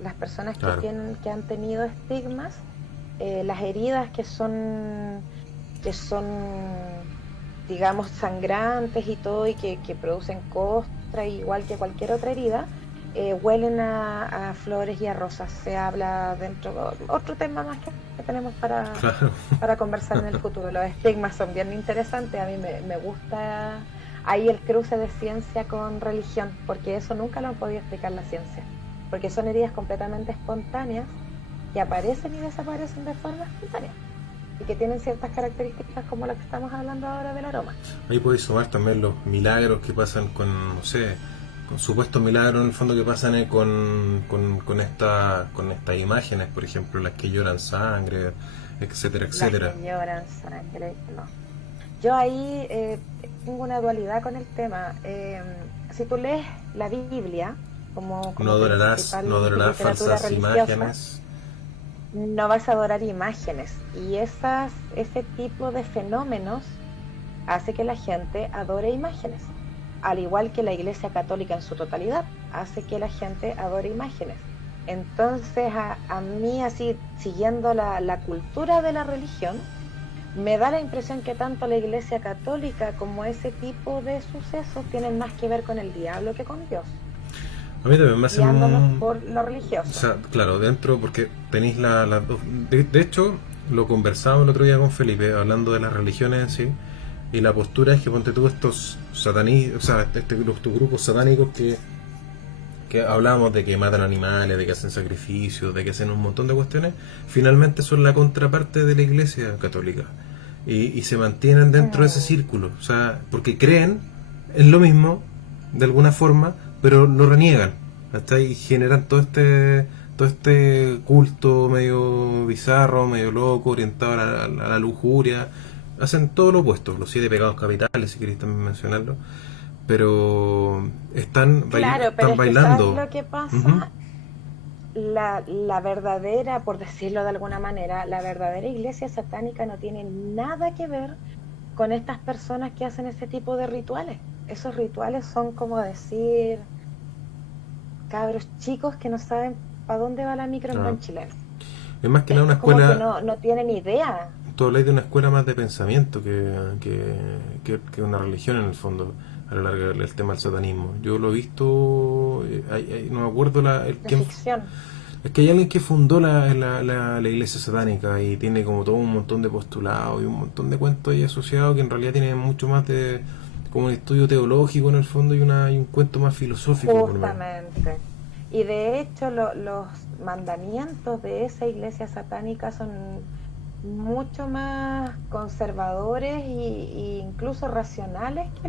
Las personas Claro. que han tenido estigmas, las heridas que son, digamos, sangrantes y todo, y que producen costra, igual que cualquier otra herida, huelen a flores y a rosas. Se habla dentro, otro tema más que tenemos Claro. para conversar en el futuro. Los estigmas son bien interesantes, a mí me gusta ahí el cruce de ciencia con religión, porque eso nunca lo han podido explicar la ciencia, porque son heridas completamente espontáneas que aparecen y desaparecen de forma espontánea, y que tienen ciertas características como lo que estamos hablando ahora del aroma. Ahí podéis sumar también los milagros que pasan con, no sé, con supuestos milagros en el fondo que pasan con estas imágenes, por ejemplo, las que lloran sangre, etcétera, etcétera. Las que lloran sangre, no. Yo ahí tengo una dualidad con el tema. Si tú lees la Biblia como No adorarás, principal no adorarás literatura falsas religiosa, imágenes. no vas a adorar imágenes, y ese tipo de fenómenos hace que la gente adore imágenes, al igual que la Iglesia Católica en su totalidad hace que la gente adore imágenes. Entonces a mí, así siguiendo la cultura de la religión, me da la impresión que tanto la Iglesia Católica como ese tipo de sucesos tienen más que ver con el diablo que con Dios, A mí también me hacen guiándonos por lo religioso. O sea, claro, dentro, porque tenéis las dos. De hecho, lo conversaba el otro día con Felipe, hablando de las religiones en sí, y la postura es que, ponte tú, estos satanistas, o sea, estos grupos satánicos que hablábamos de que matan animales, de que hacen sacrificios, de que hacen un montón de cuestiones, finalmente son la contraparte de la Iglesia Católica. Y se mantienen dentro de ese círculo, o sea, porque creen en lo mismo, de alguna forma, pero lo reniegan, ¿está? Y generan todo este culto medio bizarro, medio loco, orientado a la lujuria. Hacen todo lo opuesto, los 7 pecados capitales, si queréis también mencionarlo, pero Claro, pero están es que bailando. ¿sabes lo que pasa? Ujú. La verdadera, por decirlo de alguna manera, la verdadera iglesia satánica no tiene nada que ver con estas personas que hacen ese tipo de rituales. Esos rituales son como decir cabros chicos que no saben para dónde va la micro en Ah. buen chileno. Es más que nada una Es como que escuela. no tienen idea. Tú habláis de una escuela más de pensamiento que una religión en el fondo, a lo largo del tema del satanismo. Yo lo he visto, no me acuerdo De ficción. es que hay alguien que fundó la iglesia satánica y tiene como todo un montón de postulados y un montón de cuentos ahí asociados que en realidad tienen mucho más de como un estudio teológico en el fondo y un cuento más filosófico. Por lo menos. Justamente. Y de hecho los mandamientos de esa iglesia satánica son mucho más conservadores y incluso racionales que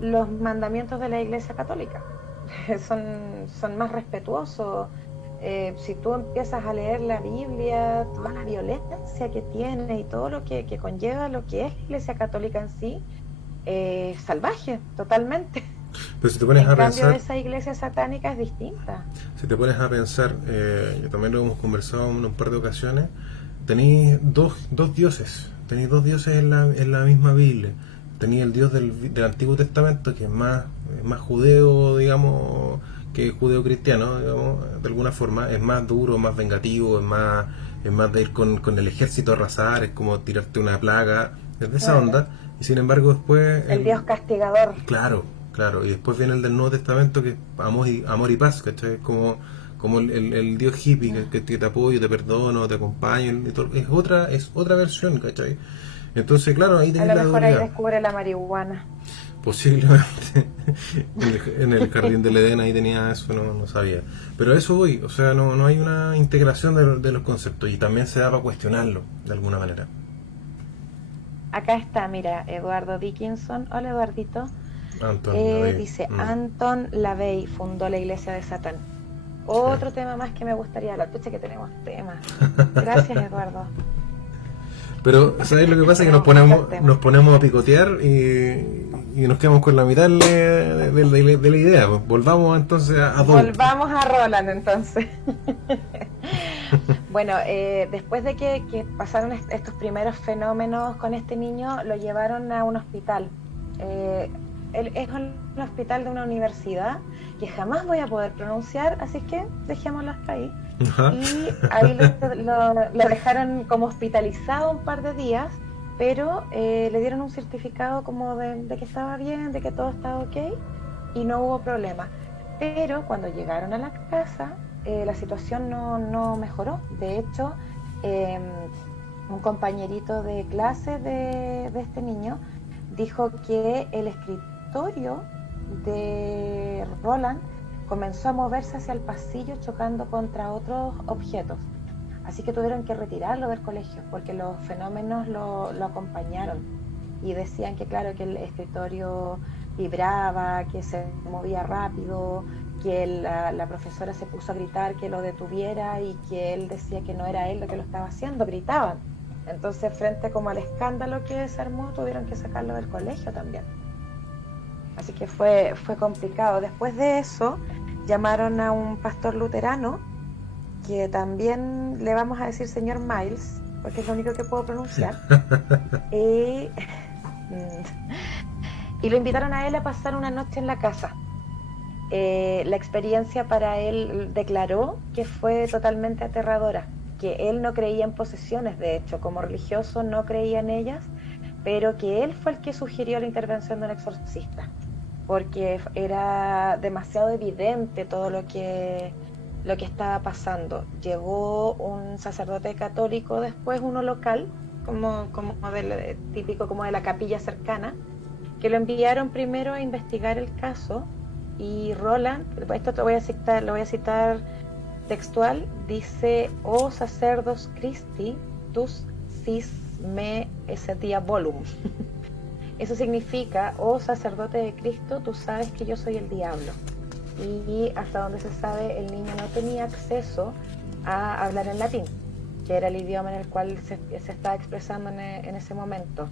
los mandamientos de la iglesia católica. Son más respetuosos. Si tú empiezas a leer la Biblia, toda la violencia que tiene y todo lo que conlleva lo que es la iglesia católica en sí, salvaje, totalmente. Pero si te pones En a cambio, pensar, esa iglesia satánica es distinta. si te pones a pensar, también lo hemos conversado en un par de ocasiones, tenéis dos dioses, tenéis dos dioses en la misma Biblia. Tenéis el Dios del Antiguo Testamento, que es más judeo, digamos, que judeo-cristiano, digamos, de alguna forma, es más duro, más vengativo, es más de ir con el ejército a arrasar, es como tirarte una plaga, es de esa Claro. onda, y sin embargo después, El Dios castigador. claro, claro, y después viene el del Nuevo Testamento, que es amor y paz, ¿cachai? Como el Dios hippie, que te apoyo, te perdono, te acompaño, y todo, es otra versión, ¿cachai? Entonces, claro, ahí A tenéis lo la mejor ahí dualidad. descubre la marihuana. Posiblemente en el jardín del Edén ahí tenía eso, no sabía. Pero a eso voy, o sea, no hay una integración de los conceptos y también se da para cuestionarlo de alguna manera. Acá está, mira, Eduardo Dickinson. Hola, Eduardito. Anton LaVey. Dice, Anton LaVey fundó la Iglesia de Satán. Otro Sí. tema más que me gustaría hablar. Pucha que tenemos temas. Gracias, Eduardo. Pero, ¿sabes lo que pasa? Que Tenemos muchos temas. nos ponemos a picotear y nos quedamos con la mitad de la idea. Pues. Volvamos entonces a Dope. Volvamos a Roland entonces. Bueno, después de que pasaron estos primeros fenómenos con este niño, lo llevaron a un hospital. Es un hospital de una universidad que jamás voy a poder pronunciar, así que dejémoslo hasta ahí. Ajá. Y ahí lo dejaron como hospitalizado un par de días, pero le dieron un certificado como de que estaba bien, de que todo estaba ok y no hubo problema. Pero cuando llegaron a la casa, la situación no mejoró. De hecho, eh, un compañerito de clase de este niño dijo que el escritorio de Roland comenzó a moverse hacia el pasillo chocando contra otros objetos. Así que tuvieron que retirarlo del colegio porque los fenómenos lo acompañaron y decían que claro, que el escritorio vibraba, que se movía rápido, que la profesora se puso a gritar que lo detuviera y que él decía que no era él lo que lo estaba haciendo, gritaban. Entonces, frente como al escándalo que se armó, tuvieron que sacarlo del colegio también. Así que fue complicado. Después de eso, llamaron a un pastor luterano, que también le vamos a decir señor Miles, porque es lo único que puedo pronunciar. Y lo invitaron a él a pasar una noche en la casa. La experiencia para él declaró que fue totalmente aterradora, que él no creía en posesiones, de hecho, como religioso no creía en ellas, pero que él fue el que sugirió la intervención de un exorcista, porque era demasiado evidente todo lo que estaba pasando. Llegó un sacerdote católico, después uno local, como típico como de la capilla cercana, que lo enviaron primero a investigar el caso. Y Roland, esto lo voy a citar textual, dice: "Oh sacerdos Christi, tus cis me esse diabolum". Eso significa: "Oh sacerdote de Cristo, tú sabes que yo soy el diablo". Y hasta donde se sabe, el niño no tenía acceso a hablar en latín, que era el idioma en el cual se estaba expresando en ese momento.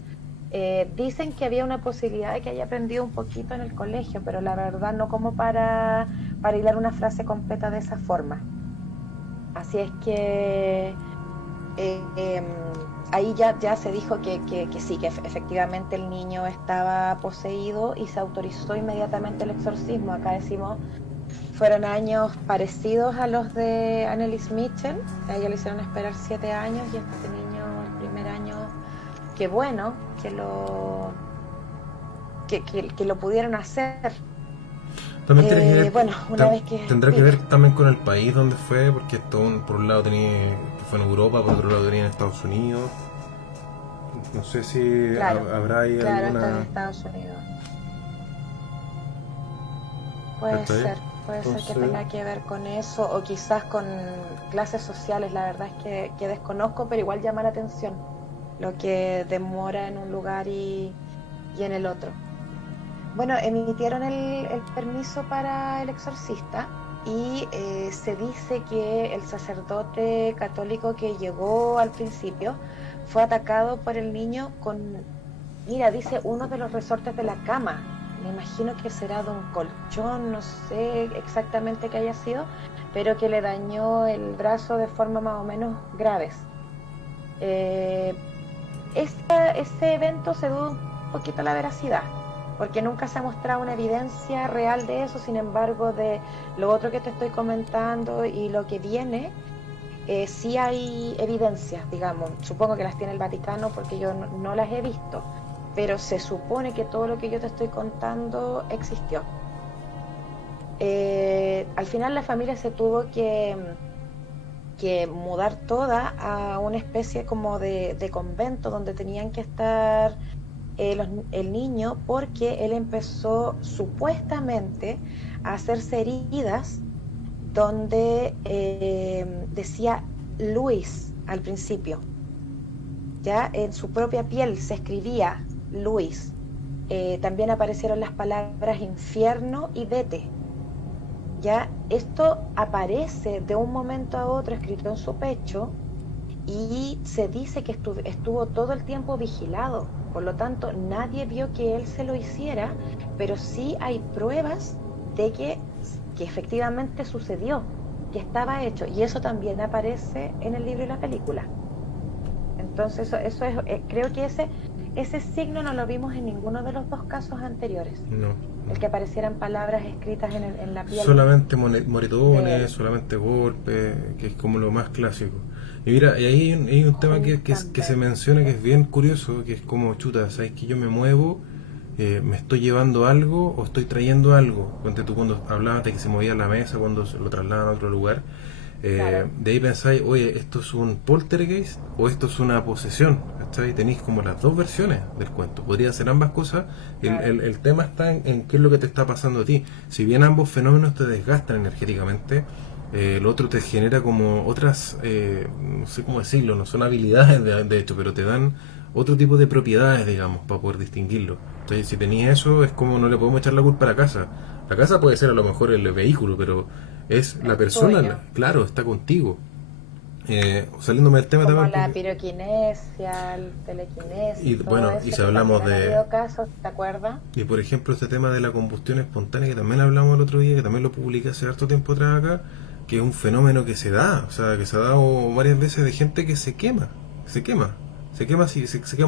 Dicen que había una posibilidad de que haya aprendido un poquito en el colegio, pero la verdad no como para hilar una frase completa de esa forma. Así es que ahí ya se dijo que sí, que efectivamente el niño estaba poseído y se autorizó inmediatamente el exorcismo. Acá decimos, fueron años parecidos a los de Anneliese Mitchell. A ella le hicieron esperar 7 años y este niño el primer año, qué bueno que lo pudieron hacer. También tiene que ver, Bueno, una vez que... tendrá que ver también con el país donde fue, porque esto por un lado tenía que fue en Europa, por otro lado tenía en Estados Unidos. No sé si Claro, habrá ahí claro, está en alguna... Estados Unidos. Puede ¿Cachai? ser, puede ser que tenga que ver con eso o quizás con clases sociales. La verdad es que desconozco, pero igual llama la atención lo que demora en un lugar y en el otro. Bueno, emitieron el permiso para el exorcista y se dice que el sacerdote católico que llegó al principio fue atacado por el niño con, mira, dice, uno de los resortes de la cama. me imagino que será de un colchón, no sé exactamente qué haya sido, pero que le dañó el brazo de forma más o menos graves. Eh, ese evento se duda un poquito la veracidad, porque nunca se ha mostrado una evidencia real de eso. Sin embargo, de lo otro que te estoy comentando y lo que viene, sí hay evidencias, digamos. Supongo que las tiene el Vaticano porque yo no las he visto, pero se supone que todo lo que yo te estoy contando existió. Al final la familia se tuvo que mudar toda a una especie como de convento donde tenían que estar el niño, porque él empezó supuestamente a hacerse heridas donde decía Luis al principio. Ya en su propia piel se escribía Luis. También aparecieron las palabras infierno y vete. Ya esto aparece de un momento a otro escrito en su pecho, y se dice que estuvo todo el tiempo vigilado. Por lo tanto, nadie vio que él se lo hiciera, pero sí hay pruebas de que efectivamente sucedió, que estaba hecho, y eso también aparece en el libro y la película. Entonces eso es, creo que ese signo no lo vimos en ninguno de los dos casos anteriores. No. El que aparecieran palabras escritas en la piel. Solamente moretones, solamente golpes, que es como lo más clásico. Y mira, y ahí hay un tema que se menciona que es bien curioso, que es como, chuta, ¿sabes que yo me muevo? ¿Me estoy llevando algo o estoy trayendo algo? Cuando tú cuando hablabas de que se movía la mesa, cuando se lo trasladan a otro lugar, Claro. de ahí pensáis, oye, ¿esto es un poltergeist o esto es una posesión? ¿Cachai? Tenéis como las dos versiones del cuento. Podrían ser ambas cosas. Claro. El tema está en qué es lo que te está pasando a ti. Si bien ambos fenómenos te desgastan energéticamente, el otro te genera como otras, no sé cómo decirlo, no son habilidades de hecho, pero te dan otro tipo de propiedades, digamos, para poder distinguirlo. Entonces, si tenías eso, es como no le podemos echar la culpa a la casa. La casa puede ser a lo mejor el vehículo, pero es la El persona, tuyo. claro, está contigo. Saliéndome del tema Como también, la porque, piroquinesia, el telequinesis, y todo bueno, y eso, si que hablamos también han de, habido casos, ¿te acuerdas? y por ejemplo este tema de la combustión espontánea, que también hablamos el otro día, que también lo publiqué hace harto tiempo atrás acá, que es un fenómeno que se da, o sea, que se ha dado varias veces de gente que se quema, se quema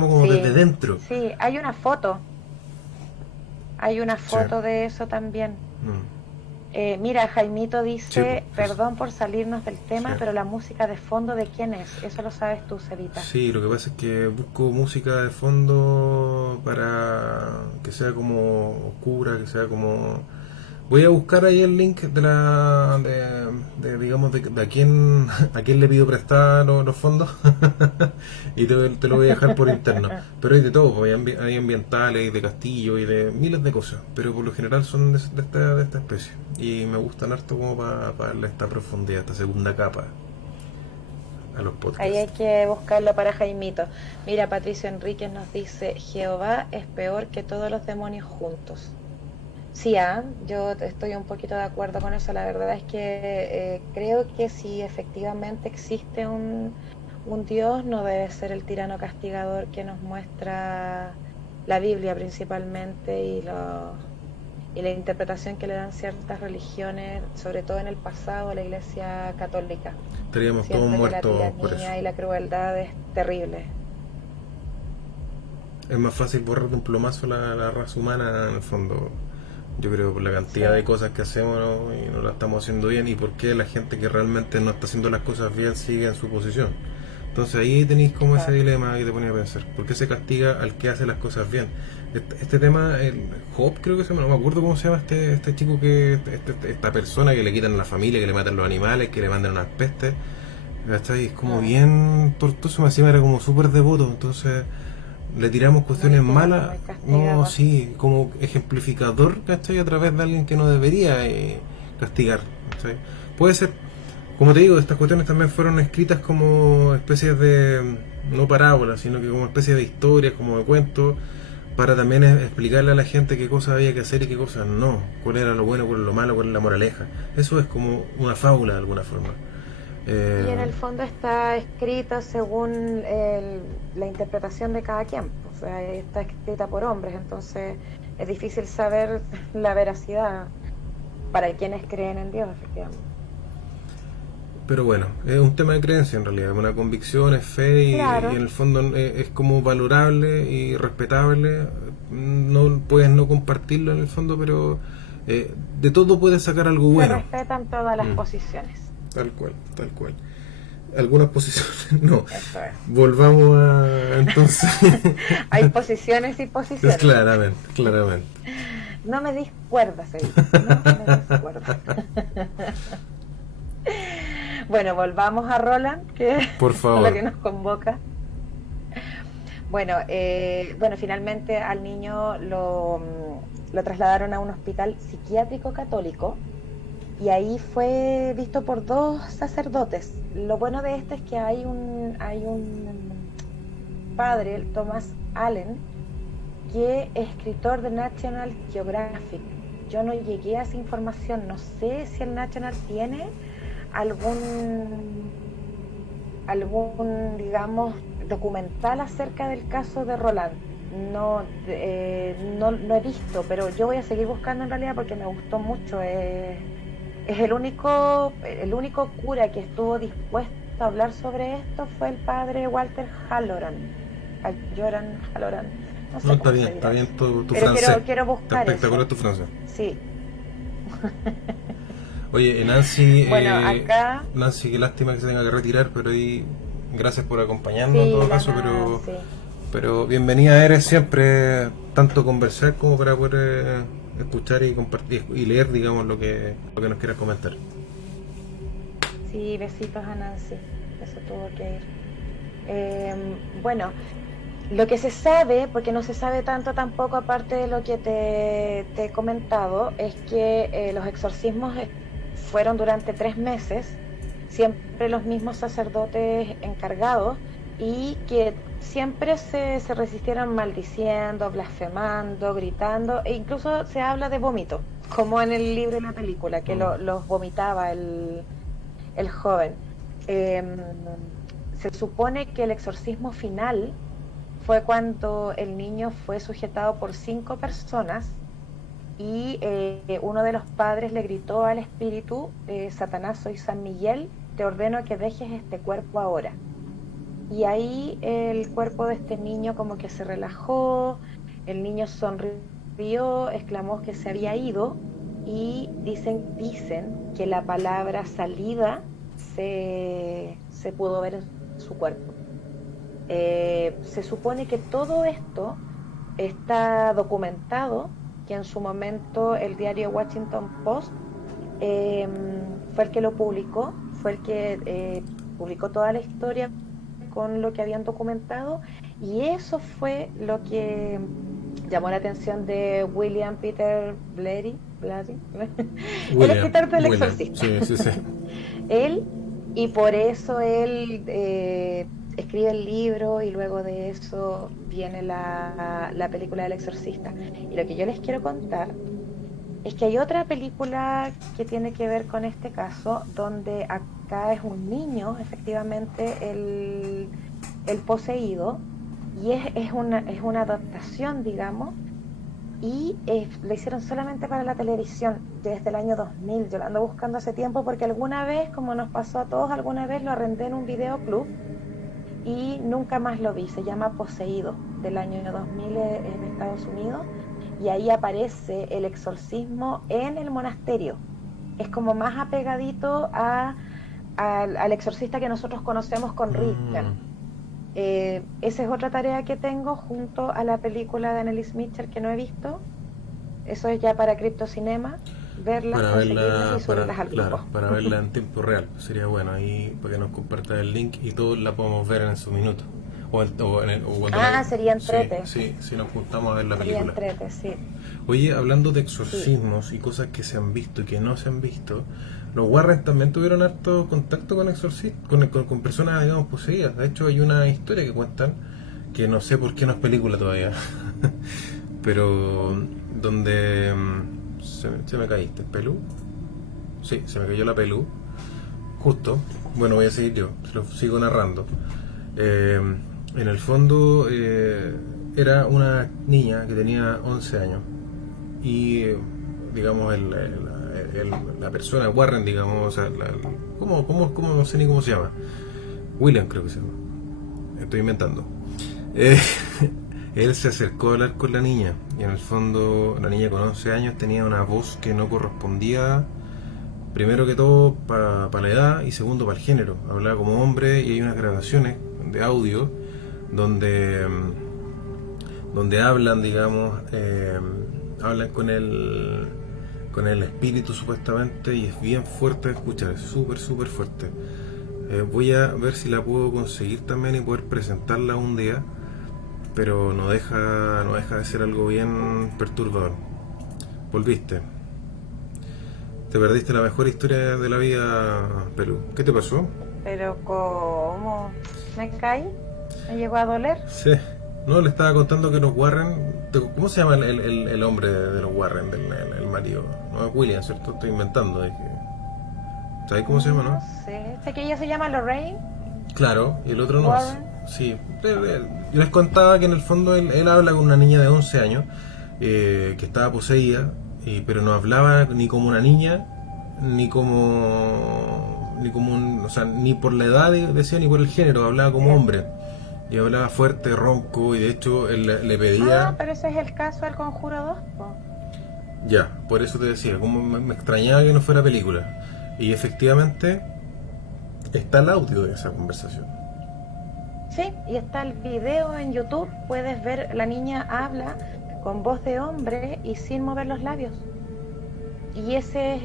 como desde Sí, dentro. sí, hay una Sí. foto de eso también. Mm. Mira, Jaimito Sí, pues, dice, eso. perdón por salirnos del Sí. tema, pero la música de fondo, ¿de quién es? Eso lo sabes tú, Cevita. Sí, lo que pasa es que busco música de fondo para que sea como oscura, que sea como... Voy a buscar ahí el link de digamos, de a quién le pido prestar los fondos y te lo voy a dejar por interno. Pero hay de todo, pues, hay ambientales, hay de castillo y de miles de cosas, pero por lo general son de esta especie. Y me gustan harto como para darle esta profundidad, esta segunda capa a los Ahí hay podcasts. que buscarlo para Jaimito. Mira, Patricio Enríquez nos dice, Jehová es peor que todos los demonios juntos. Sí, yo estoy un poquito de acuerdo con eso. La verdad es que creo que si efectivamente existe un Dios, no debe ser el tirano castigador que nos muestra la Biblia principalmente, y la interpretación que le dan ciertas religiones, sobre todo en el pasado, la Iglesia católica. Estaríamos todos Siento que la muertos por eso. tiranía y la crueldad es terrible. Es más fácil borrar de un plumazo la raza humana, en el fondo. Yo creo por la Sí, cantidad de cosas que hacemos, ¿no? Y no la estamos haciendo bien, y por qué la gente que realmente no está haciendo las cosas bien sigue en su posición. Entonces ahí tenéis como ese claro. dilema que te ponía a pensar. ¿Por qué se castiga al que hace las cosas bien? Este tema, el Job creo que se llama, no me acuerdo cómo se llama este chico esta persona que le quitan a la familia, que le matan los animales, que le mandan unas pestes. ¿Cachai? Es como Mm, bien tortuoso, encima era como súper devoto, entonces le tiramos muy cuestiones devoto, malas, muy no, castigador. sí, como ejemplificador, ¿cachai? A través de alguien que no debería castigar, ¿cachai? Puede ser, como te digo, estas cuestiones también fueron escritas como especies de, no parábolas, sino que como especies de historias, como de cuentos, para también explicarle a la gente qué cosas había que hacer y qué cosas no, cuál era lo bueno, cuál era lo malo, cuál era la moraleja. Eso es como una fábula de alguna forma. Y en Eh, el fondo está escrito según interpretación de cada quien. O sea, está escrita por hombres, entonces es difícil saber la veracidad para quienes creen en Dios, efectivamente. Pero bueno, es un tema de creencia en realidad, una convicción, es fe Claro. y en el fondo es como valorable y respetable. No puedes no compartirlo en el fondo, pero de todo puedes sacar algo Se bueno. respetan todas las Mm, posiciones. tal cual, tal cual. Algunas posiciones, no. Eso es. Volvamos a entonces. Hay posiciones y Es posiciones. claramente, claramente. No me dis cuerda, se dice. No me dis cuerda. Bueno, volvamos a Roland, que es Por lo que favor. nos convoca. Bueno, finalmente al niño lo trasladaron a un hospital psiquiátrico católico y ahí fue visto por dos sacerdotes. Lo bueno de esto es que hay un padre, el Thomas Allen, que es escritor de National Geographic. Yo no llegué a esa información, no sé si el National tiene algún digamos, documental acerca del caso de Roland. No he visto, pero yo voy a seguir buscando en realidad porque me gustó mucho. Es el único cura que estuvo dispuesto a hablar sobre esto fue el padre Walter Halloran. Halloran, no No, sé cómo se está dirá bien eso. tu Pero francés. quiero Está buscar espectacular eso. tu francés. Sí. Oye, Nancy, Bueno, acá, Nancy, qué lástima que se tenga que retirar, pero ahí gracias por acompañarnos en sí, todo la caso, Nancy. pero bienvenida eres siempre, tanto conversar como para poder escuchar y compartir y leer, digamos, lo que nos quieras comentar. Sí, besitos a Nancy. Eso tuvo que ir. Bueno, lo que se sabe, porque no se sabe tanto tampoco aparte de lo que te he comentado, es que los exorcismos fueron durante 3 meses, siempre los mismos sacerdotes encargados, y que siempre se resistieron maldiciendo, blasfemando, gritando, e incluso se habla de vómito, como en el libro y la película, que Mm. los vomitaba el joven. Eh, Se supone que el exorcismo final fue cuando el niño fue sujetado por 5 personas y uno de los padres le gritó al espíritu, Satanás, soy San Miguel, te ordeno que dejes este cuerpo ahora. Y ahí el cuerpo de este niño como que se relajó, el niño sonrió, exclamó que se había ido y dicen que la palabra salida se pudo ver en su cuerpo. Se supone que todo esto está documentado, que en su momento el diario Washington Post eh, fue el que lo publicó, fue el que publicó toda la historia con lo que habían documentado, y eso fue lo que llamó la atención de William Peter Blatty, el escritor del William, Exorcista. sí, sí, sí. Él, y por eso él escribe el libro y luego de eso viene la película del Exorcista. Y lo que yo les quiero contar es que hay otra película que tiene que ver con este caso, donde acá es un niño, efectivamente, el poseído, y es una adaptación, digamos, y lo hicieron solamente para la televisión desde el año 2000. Yo lo ando buscando hace tiempo porque alguna vez, como nos pasó a todos, alguna vez lo arrendé en un videoclub y nunca más lo vi. Se llama Poseído, del año 2000 en Estados Unidos, y ahí aparece el exorcismo en el monasterio. Es como más apegadito al exorcista que nosotros conocemos con Reagan. Mm. Esa es otra tarea que tengo junto a la película de Annelies Mitchell que no he visto. Eso es ya para Criptocinema, verlas, Para conseguirlas verla, y subirlas al claro, grupo. para verla en tiempo real. Sería bueno ahí para que nos comparta el link y todos la podemos ver en su minuto. O cuando Ah, sería sí, entrete. sí, si nos juntamos a ver la Sería película. entrete, sí. Oye, hablando de Sí. exorcismos y cosas que se han visto y que no se han visto, los Warren también tuvieron harto contacto con con personas, digamos, poseídas. De hecho, hay una historia que cuentan, que no sé por qué no es película todavía, pero donde se me caíste, ¿pelú? Sí, se me cayó la pelú, justo. Bueno, voy a seguir yo, se lo sigo narrando. Eh, En el fondo era una niña que tenía 11 años y digamos la persona, Warren, digamos, o sea, ¿cómo? No sé ni cómo se llama. William creo que se llama. Estoy inventando. Eh, él se acercó a hablar con la niña y en el fondo la niña con 11 años tenía una voz que no correspondía, primero que todo la edad y segundo para el género. Hablaba como hombre y hay unas grabaciones de audio donde donde hablan, digamos, hablan con el espíritu supuestamente y es bien fuerte de escuchar, es súper, súper fuerte. Voy a ver si la puedo conseguir también y poder presentarla un día, pero no deja de ser algo bien perturbador. Volviste. Te perdiste la mejor historia de la vida, Perú. ¿Qué te pasó? Pero ¿cómo? ¿Me caí? ¿Me llegó a doler? Sí. No, le estaba contando que los Warren... ¿Cómo se llama el hombre de los Warren, el marido? No es William, ¿cierto? Estoy inventando. ¿Sabes cómo se llama, No no? sé. Sé que ella se llama Lorraine Claro, y el otro no. Warren. Sí. Yo les contaba que en el fondo él habla con una niña de 11 años que estaba poseída, pero no hablaba ni como una niña, o sea, ni por la edad, decía, ni por el género, hablaba como hombre. Y hablaba fuerte, ronco, y de hecho él le Ah, pedía... pero ese es el caso del Conjuro 2, po. Ya, por eso te decía, como me extrañaba que no fuera película. Y efectivamente está el audio de esa conversación. Sí, y está el video en YouTube. Puedes ver, la niña habla con voz de hombre y sin mover los labios. Y ese es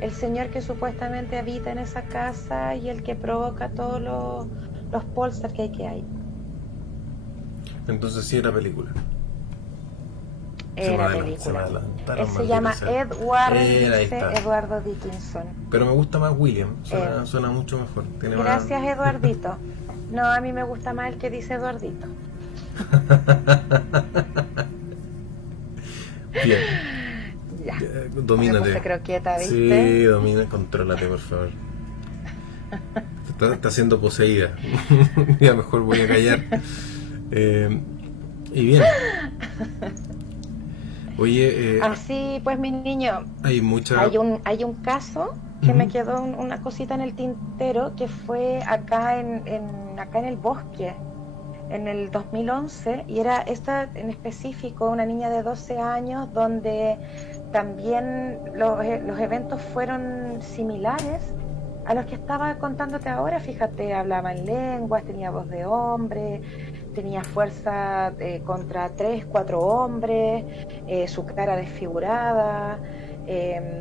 el señor que supuestamente habita en esa casa y el que provoca todos los poltergeist que hay. Entonces sí era película. Era Se me película. adelantaron, Él se maldita llama sea. Ed Warren, Ahí dice está. Eduardo Dickinson. Pero me gusta más William, Ed. suena mucho mejor. Tiene más... Gracias, Eduardito. No, a mí me gusta más el que dice Eduardito. Bien, Ya. Me domínate. puse croqueta, ¿viste? Sí, domina, contrólate, por favor. Está siendo poseída. Ya mejor voy a callar. Y bien. Oye, Así pues, mi niño, hay mucha... hay un caso que me Ujú. quedó una cosita en el tintero que fue acá acá en el bosque en el 2011 y era esta en específico una niña de 12 años donde también los eventos fueron similares a los que estaba contándote ahora. Fíjate, hablaba en lenguas, tenía voz de hombre, tenía fuerza contra 3, 4 hombres, su cara desfigurada. eh,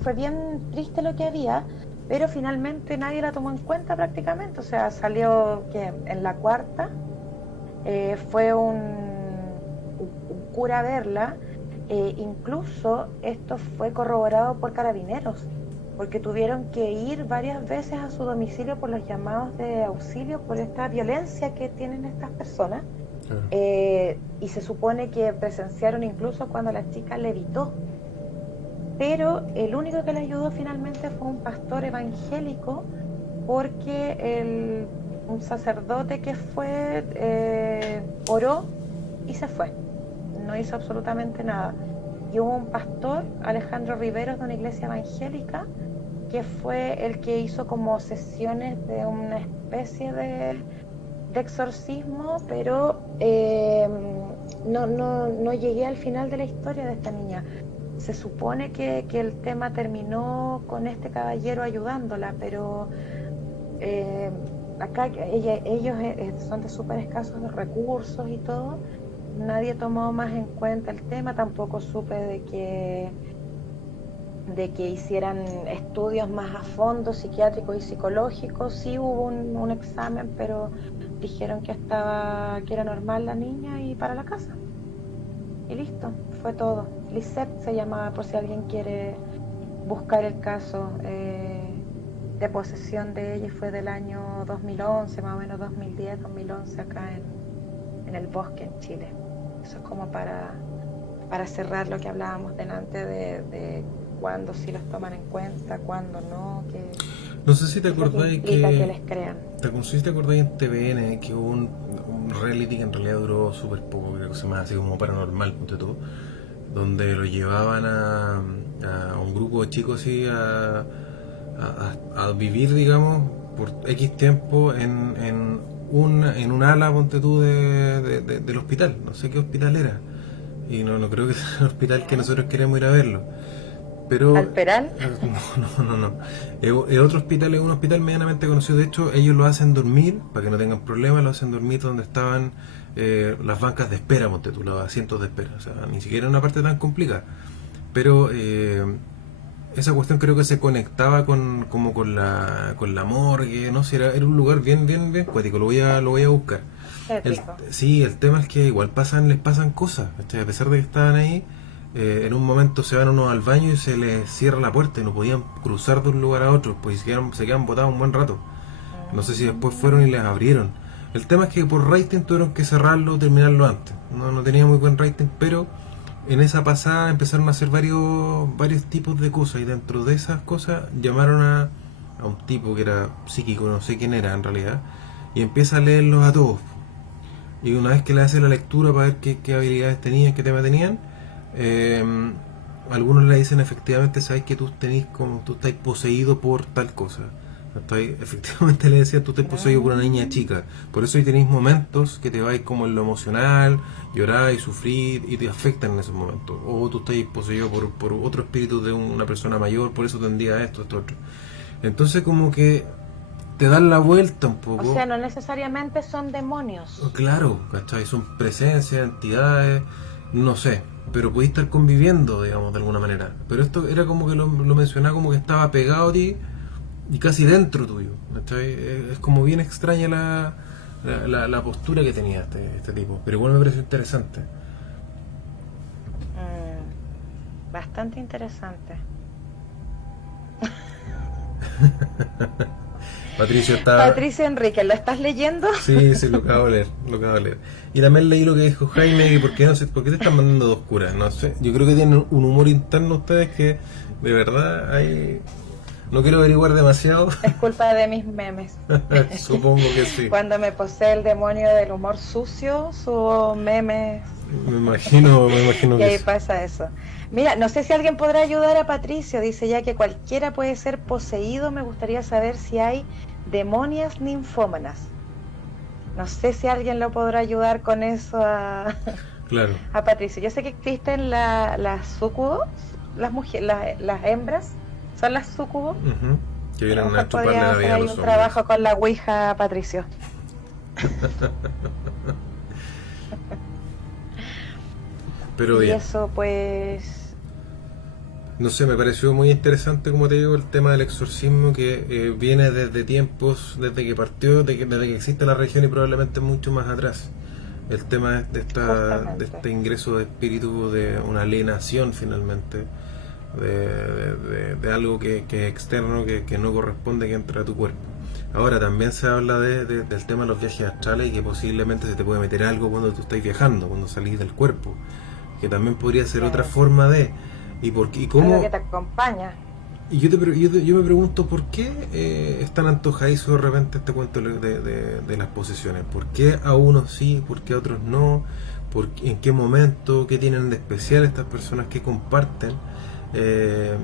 Fue bien triste lo que había, pero finalmente nadie la tomó en cuenta prácticamente. O sea, salió que en la cuarta fue un cura a verla. Incluso esto fue corroborado por carabineros, porque tuvieron que ir varias veces a su domicilio por los llamados de auxilio por esta violencia que tienen estas personas. Claro. Y se supone que presenciaron incluso cuando la chica levitó, pero el único que le ayudó finalmente fue un pastor evangélico, porque un sacerdote que fue oró y se fue, no hizo absolutamente nada. Y hubo un pastor, Alejandro Riveros, de una iglesia evangélica, que fue el que hizo como sesiones de una especie de exorcismo, pero no llegué al final de la historia de esta niña. Se supone que el tema terminó con este caballero ayudándola, pero acá ellos son de súper escasos recursos y todo. Nadie tomó más en cuenta el tema. Tampoco supe de que hicieran estudios más a fondo, psiquiátricos y psicológicos. Sí hubo un examen, pero dijeron que era normal la niña y para la casa. Y listo, fue todo. Lisette se llamaba, por si alguien quiere buscar el caso de posesión de ella, y fue del año 2011, más o menos 2010, 2011, acá en el bosque, en Chile. Eso es como para cerrar lo que hablábamos delante de cuándo sí los toman en cuenta, cuándo no. No sé si te Lo que acordáis implica que que... les crean. No sé si te acordáis en TVN que hubo un reality que en realidad duró súper poco, creo que se llama así como Paranormal, ponte tú, donde lo llevaban a un grupo de chicos así a vivir, digamos, por X tiempo en un ala, ponte tú, del hospital. No sé qué hospital era. Y no creo que sea el hospital que ¿Ya? nosotros queremos ir a verlo. Pero ¿Alperal? no. Es otro hospital, es un hospital medianamente conocido. De hecho, ellos lo hacen dormir, para que no tengan problemas, lo hacen dormir donde estaban las bancas de espera, ponte tú, los asientos de espera. O sea, ni siquiera una parte tan complicada. Pero esa cuestión creo que se conectaba con la morgue, no sé, era un lugar bien cuático, lo voy a buscar. Tétrico. Sí, el tema es que igual les pasan cosas, ¿cachai? A pesar de que estaban ahí, en un momento se van unos al baño y se les cierra la puerta y no podían cruzar de un lugar a otro, pues se quedan botados un buen rato. No sé si después fueron y les abrieron. El tema es que por rating tuvieron que cerrarlo o terminarlo antes. No tenía muy buen rating, pero en esa pasada empezaron a hacer varios tipos de cosas y dentro de esas cosas llamaron a un tipo que era psíquico, no sé quién era en realidad, y empieza a leerlos a todos. Y una vez que le hace la lectura para ver qué habilidades tenían, qué tema tenían, eh, algunos le dicen efectivamente, sabes que tú estás poseído por tal cosa. Efectivamente le decía, tú estás poseído por una niña chica. Por eso ahí tenéis momentos que te vais como en lo emocional, llorar y sufrir y te afectan en esos momentos. O tú estás poseído por otro espíritu de una persona mayor, por eso tendría esto otro. Entonces como que te dan la vuelta un O poco. sea, no necesariamente son demonios. Claro, ¿cachai? Son presencias, entidades, no sé, pero podéis estar conviviendo, digamos, de alguna manera. Pero esto era como que lo mencionaba como que estaba pegado a ti y casi dentro tuyo, ¿cachai? Es como bien extraña la postura que tenía este tipo, pero igual me pareció interesante. Bastante interesante. Patricio está... Patricia Enrique, ¿lo estás leyendo? Sí, lo acabo de leer, lo acabo de leer. Y también leí lo que dijo Jaime, y por qué te están mandando dos curas, no sé. Yo creo que tienen un humor interno ustedes que de verdad hay... No quiero averiguar demasiado. Es culpa de mis memes. Supongo que sí. Cuando me posee el demonio del humor sucio, subo memes Me imagino y que ahí sí. pasa eso. Mira, no sé si alguien podrá ayudar a Patricio. Dice ya que cualquiera puede ser poseído. Me gustaría saber si hay demonias ninfómanas. No sé si alguien lo podrá ayudar con eso Claro. a Patricio. Yo sé que existen las sucubos, las mujeres, las hembras son las sucubos. Ujú. Que A lo vienen a mejor chuparle podría la hacer vida a ahí los un hombres. trabajo con la Ouija, Patricio. Pero Y bien. eso pues... No sé, me pareció muy interesante, como te digo, el tema del exorcismo que viene desde tiempos, desde que partió, desde que existe la región y probablemente mucho más atrás. El tema de Justamente. este ingreso de espíritu, de una alienación finalmente, de algo que es externo, que no corresponde que entre a tu cuerpo. Ahora también se habla del tema de los viajes astrales y que posiblemente se te puede meter algo cuando tú estás viajando, cuando salís del cuerpo, que también podría ser otra Claro. forma de... Y Algo cómo... que te acompaña. Y yo me pregunto por qué es tan antojadizo de repente este cuento de las posesiones. ¿Por qué a unos sí, por qué a otros no? ¿En qué momento? ¿Qué tienen de especial estas personas que comparten? Eh,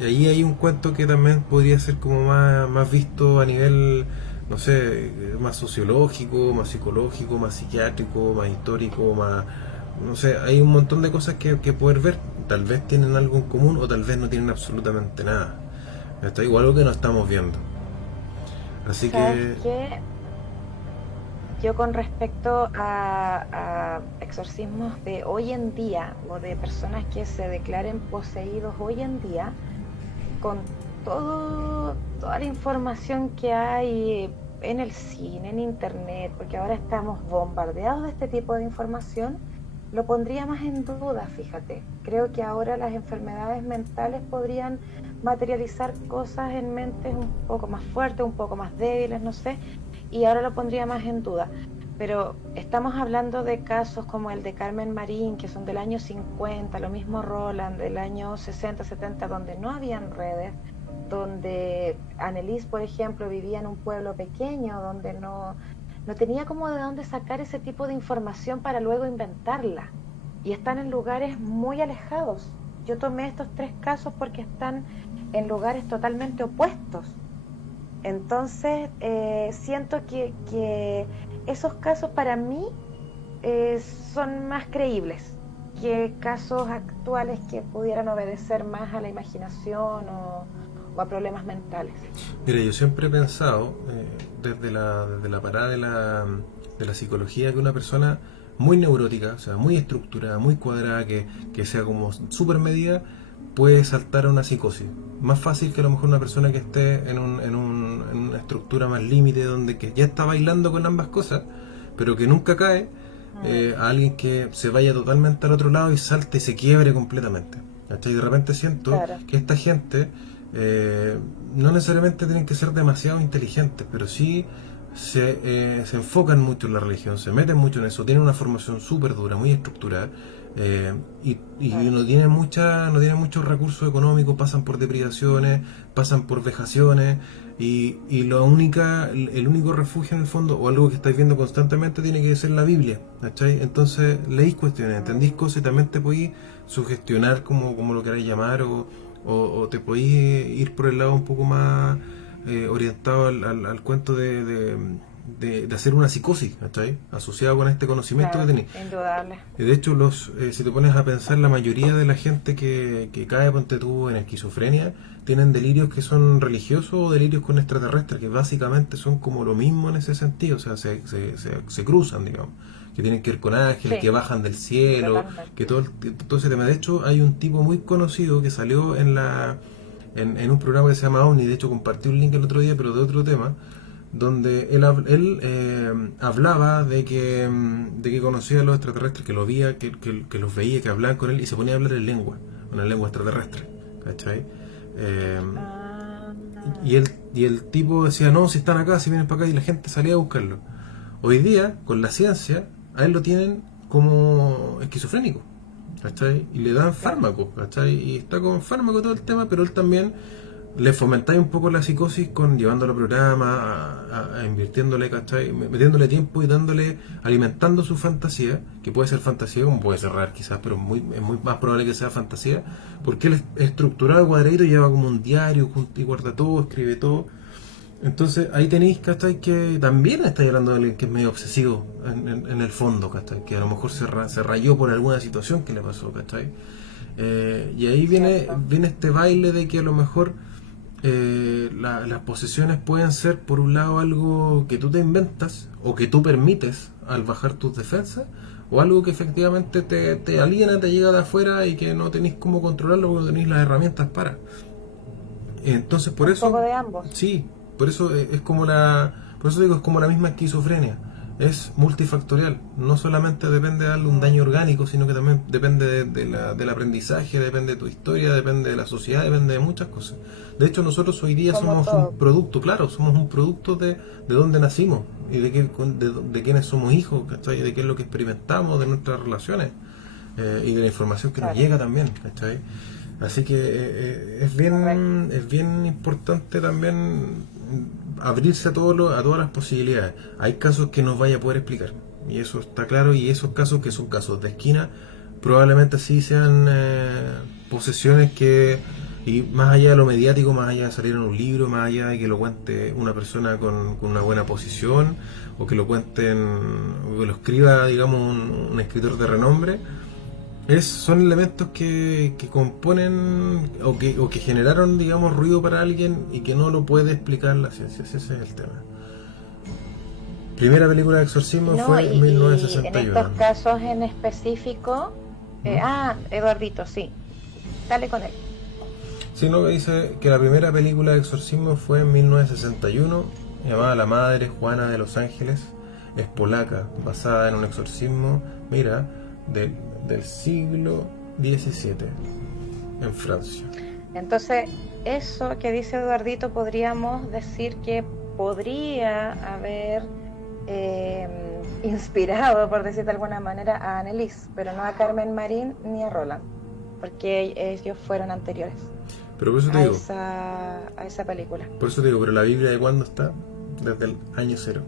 y ahí hay un cuento que también podría ser como más visto a nivel, no sé, más sociológico, más psicológico, más psiquiátrico, más histórico, más... No sé, hay un montón de cosas que poder ver. Tal vez tienen algo en común o tal vez no tienen absolutamente nada. Está igual algo que no estamos viendo. Así ¿Sabes que, qué? Yo con respecto a exorcismos de hoy en día o de personas que se declaren poseídos hoy en día, con toda la información que hay en el cine, en internet, porque ahora estamos bombardeados de este tipo de información, lo pondría más en duda, fíjate. Creo que ahora las enfermedades mentales podrían materializar cosas en mentes un poco más fuertes, un poco más débiles, no sé, y ahora lo pondría más en duda. Pero estamos hablando de casos como el de Carmen Marín, que son del año 50, lo mismo Roland, del año 60, 70, donde no habían redes, donde Annelies, por ejemplo, vivía en un pueblo pequeño, donde no tenía como de dónde sacar ese tipo de información para luego inventarla. Y están en lugares muy alejados. Yo tomé estos 3 casos porque están en lugares totalmente opuestos. Entonces, siento que esos casos para mí son más creíbles que casos actuales que pudieran obedecer más a la imaginación o a problemas mentales. Mira, yo siempre he pensado, desde la parada de la psicología, que una persona muy neurótica, o sea, muy estructurada, muy cuadrada, que sea como súper medida, puede saltar a una psicosis. Más fácil que a lo mejor una persona que esté en una estructura más límite, donde que ya está bailando con ambas cosas, pero que nunca cae, a alguien que se vaya totalmente al otro lado y salte y se quiebre completamente. ¿Cachai? Y de repente siento Claro. que esta gente no necesariamente tienen que ser demasiado inteligentes, pero sí se enfocan mucho en la religión, se meten mucho en eso, tienen una formación súper dura, muy estructurada, y Claro. no tienen muchos recursos económicos, pasan por deprivaciones, pasan por vejaciones, y el único refugio en el fondo, o algo que estáis viendo constantemente, tiene que ser la Biblia, ¿cachai? Entonces leéis cuestiones, entendís cosas y también te podéis sugestionar, como lo queráis llamar, o te podéis ir por el lado un poco más orientado al cuento de hacer una psicosis, ¿cachai? Asociado con este conocimiento que Claro, tenéis. indudable. Y de hecho, si te pones a pensar, la mayoría de la gente que cae, ponte tú, en esquizofrenia, tienen delirios que son religiosos o delirios con extraterrestres, que básicamente son como lo mismo en ese sentido, o sea, se cruzan, digamos, que tienen que ver con ángeles, que Sí, bajan del cielo, totalmente. que todo ese tema. De hecho, hay un tipo muy conocido que salió en un programa que se llama Omni, de hecho compartí un link el otro día, pero de otro tema, donde él hablaba de que conocía a los extraterrestres, que los veía, que los veía, que hablaban con él, y se ponía a hablar en lengua, una lengua extraterrestre, ¿cachai? Eh, Ah, y el tipo decía, no, si están acá, si vienen para acá, y la gente salía a buscarlo. Hoy día, con la ciencia, a él lo tienen como esquizofrénico, ¿cachai? Y le dan claro. fármacos, ¿cachai? Y está con fármaco todo el tema, pero él también le fomentáis un poco la psicosis con llevándolo al programa, a invirtiéndole, ¿cachai? Metiéndole tiempo y dándole, alimentando su fantasía, que puede ser fantasía, como puede ser real quizás, pero es muy más probable que sea fantasía, porque él es estructurado, cuadradito, lleva como un diario y guarda todo, escribe todo. Entonces ahí tenéis, ¿cachai? Que también estáis hablando de alguien que es medio obsesivo en el fondo, ¿cachai? Que a lo mejor se rayó por alguna situación que le pasó, ¿cachai? Y ahí Cierto. viene este baile de que a lo mejor las posesiones pueden ser, por un lado, algo que tú te inventas o que tú permites al bajar tus defensas, o algo que efectivamente te aliena, te llega de afuera y que no tenéis cómo controlarlo porque no tenéis las herramientas para. Entonces, por Un poco eso, de ambos. sí, por eso es como por eso digo, es como la misma esquizofrenia. Es multifactorial, no solamente depende de darle un daño orgánico, sino que también depende del aprendizaje, depende de tu historia, depende de la sociedad, depende de muchas cosas. De hecho, nosotros hoy día Como somos un todo. producto, claro, somos un producto de dónde nacimos y de quiénes somos hijos, ¿cachai? De qué es lo que experimentamos, de nuestras relaciones, y de la información que nos Claro. llega también, ¿cachai? Así que Correcto. es bien importante también abrirse a todas las posibilidades. Hay casos que no vaya a poder explicar, y eso está claro, y esos casos que son casos de esquina, probablemente sí sean posesiones y más allá de lo mediático, más allá de salir en un libro, más allá de que lo cuente una persona con una buena posición, o que lo cuenten, o que lo escriba, digamos, un escritor de renombre, son elementos que componen o que generaron, digamos, ruido para alguien y que no lo puede explicar la ciencia. Ese es el tema. Primera película de exorcismo No, fue en y en 1961. estos casos en específico, ¿Mm? Eduardito, sí, dale con él. Sí, no, dice que la primera película de exorcismo fue en 1961, llamada La Madre Juana de los Ángeles. Es polaca, basada en un exorcismo, mira, del, del siglo XVII, en Francia. Entonces, eso que dice Eduardito podríamos decir que podría haber inspirado, por decir de alguna manera, a Annelies, pero no a Carmen Marín ni a Roland, porque ellos fueron anteriores. Pero por eso te a digo, esa película. por eso te digo, pero la Biblia de cuándo está, desde el año cero,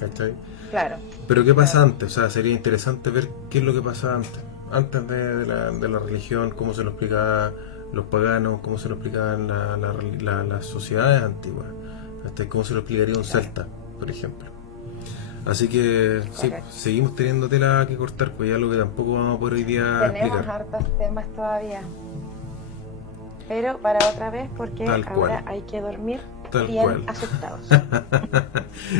¿cachai? Claro. Pero ¿qué pasa Claro. antes? O sea, sería interesante ver qué es lo que pasaba antes. Antes de la religión, cómo se lo explicaban los paganos, cómo se lo explicaban las sociedades antiguas. Cómo se lo explicaría un Claro. celta, por ejemplo. Así que sí, Correcto. seguimos teniendo tela que cortar, pues ya lo que tampoco vamos a poder hoy día Tenemos explicar. hartos temas todavía, pero para otra vez porque Tal ahora cual. hay que dormir Tal bien cual. asustados.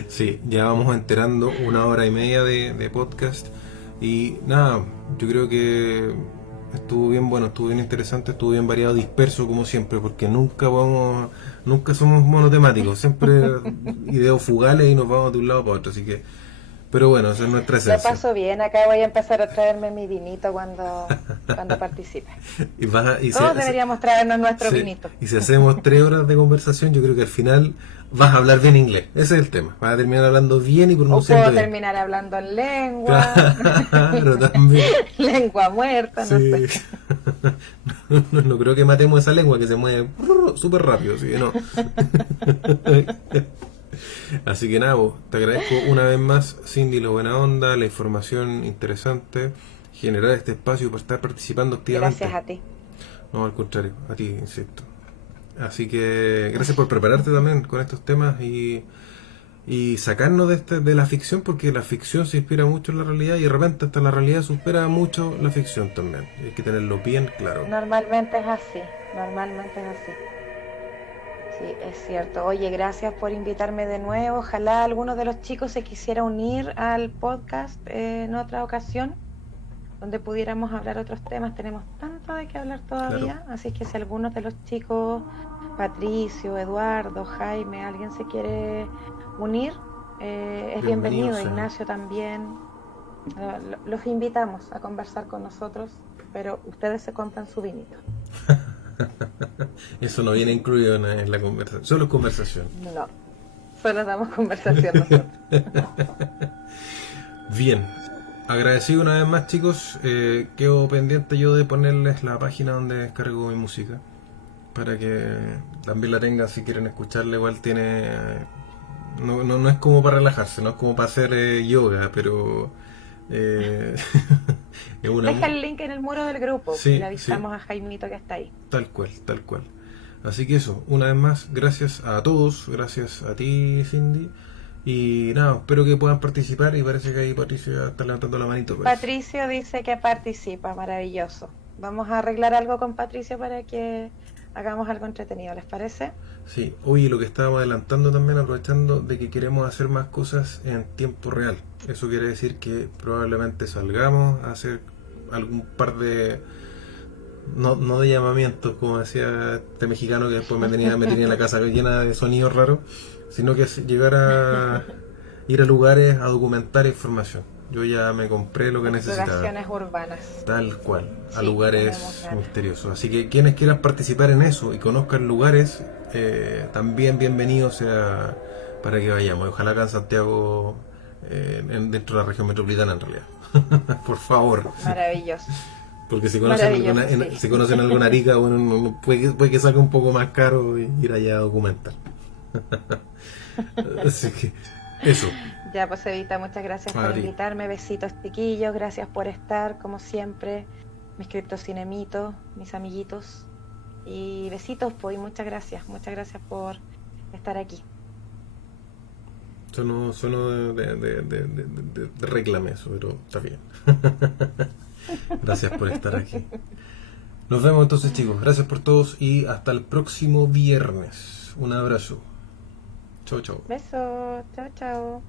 Sí, ya vamos enterando 1 hora y media de podcast. Y nada, yo creo que estuvo bien bueno, estuvo bien interesante, estuvo bien variado, disperso como siempre, porque nunca somos monotemáticos, siempre ideos fugales y nos vamos de un lado para otro, así que, pero bueno, esa es nuestra Lo esencia. paso bien, acá voy a empezar a traerme mi vinito cuando participe. Y, vas a- y Todos se- deberíamos traernos nuestro Sí, vinito. y si hacemos 3 horas de conversación, yo creo que al final vas a hablar bien inglés. Ese es el tema. Vas a terminar hablando bien y O pronunciando puedo bien. terminar hablando en lengua, Claro, también. lengua muerta, no Sí. sé. No creo que matemos esa lengua que se mueve súper rápido, así que no. Así que nada, vos, te agradezco una vez más, Cindy, la buena onda, la información interesante, generar este espacio para estar participando activamente. Gracias a ti. No, al contrario, a ti, insisto. Así que gracias por prepararte también con estos temas y sacarnos de la ficción, porque la ficción se inspira mucho en la realidad y de repente hasta la realidad supera mucho la ficción también. Hay que tenerlo bien claro. Normalmente es así, normalmente es así. Sí, es cierto. Oye, gracias por invitarme de nuevo. Ojalá alguno de los chicos se quisiera unir al podcast en otra ocasión, donde pudiéramos hablar otros temas. Tenemos tanto de qué hablar todavía, Claro. así que si alguno de los chicos, Patricio, Eduardo, Jaime, alguien se quiere unir, es bienvenido. Sean. Ignacio también. Los invitamos a conversar con nosotros, pero ustedes se compran su vinito. Eso no viene incluido en la conversación, solo conversación. No, solo damos conversación nosotros. Bien, agradecido una vez más, chicos. Quedo pendiente yo de ponerles la página donde descargo mi música para que también la tengan si quieren escucharla. Igual tiene no es como para relajarse, no es como para hacer yoga, pero es Deja el link en el muro del grupo Sí, y le avisamos a Jaimito que está ahí. tal cual, tal cual. Así que eso, una vez más, gracias a todos, gracias a ti, Cindy. Y nada, espero que puedan participar y parece que ahí Patricia está levantando la manito. Pues. Patricio dice que participa, maravilloso. Vamos a arreglar algo con Patricio para que hagamos algo entretenido, ¿les parece? Sí, oye, lo que estábamos adelantando también, aprovechando de que queremos hacer más cosas en tiempo real. Eso quiere decir que probablemente salgamos a hacer algún par de... No de llamamientos, como decía este mexicano que después me tenía la casa llena de sonidos raros, sino que llegar a ir a lugares a documentar información. Yo ya me compré lo que necesitaba. Exploraciones urbanas. Tal cual, a Sí, lugares tenemos ganas. misteriosos. Así que quienes quieran participar en eso y conozcan lugares, también bienvenidos sea para que vayamos. Ojalá acá en Santiago, dentro de la región metropolitana en realidad. Por favor. Maravilloso. Porque si conocen Maravilloso, sí. si conocen alguna arica, bueno, puede que salga un poco más caro ir allá a documentar. Así que eso. Ya, pues Evita, muchas gracias A por ti. invitarme. Besitos, chiquillos. Gracias por estar, como siempre. Mis criptocinemitos, mis amiguitos. Y besitos, pues, y muchas gracias. Muchas gracias por estar aquí. Sonó de reclame eso, pero está bien. Gracias por estar aquí. Nos vemos entonces, chicos. Gracias por todos y hasta el próximo viernes. Un abrazo. Chau, chau. Besos. Chao, chao.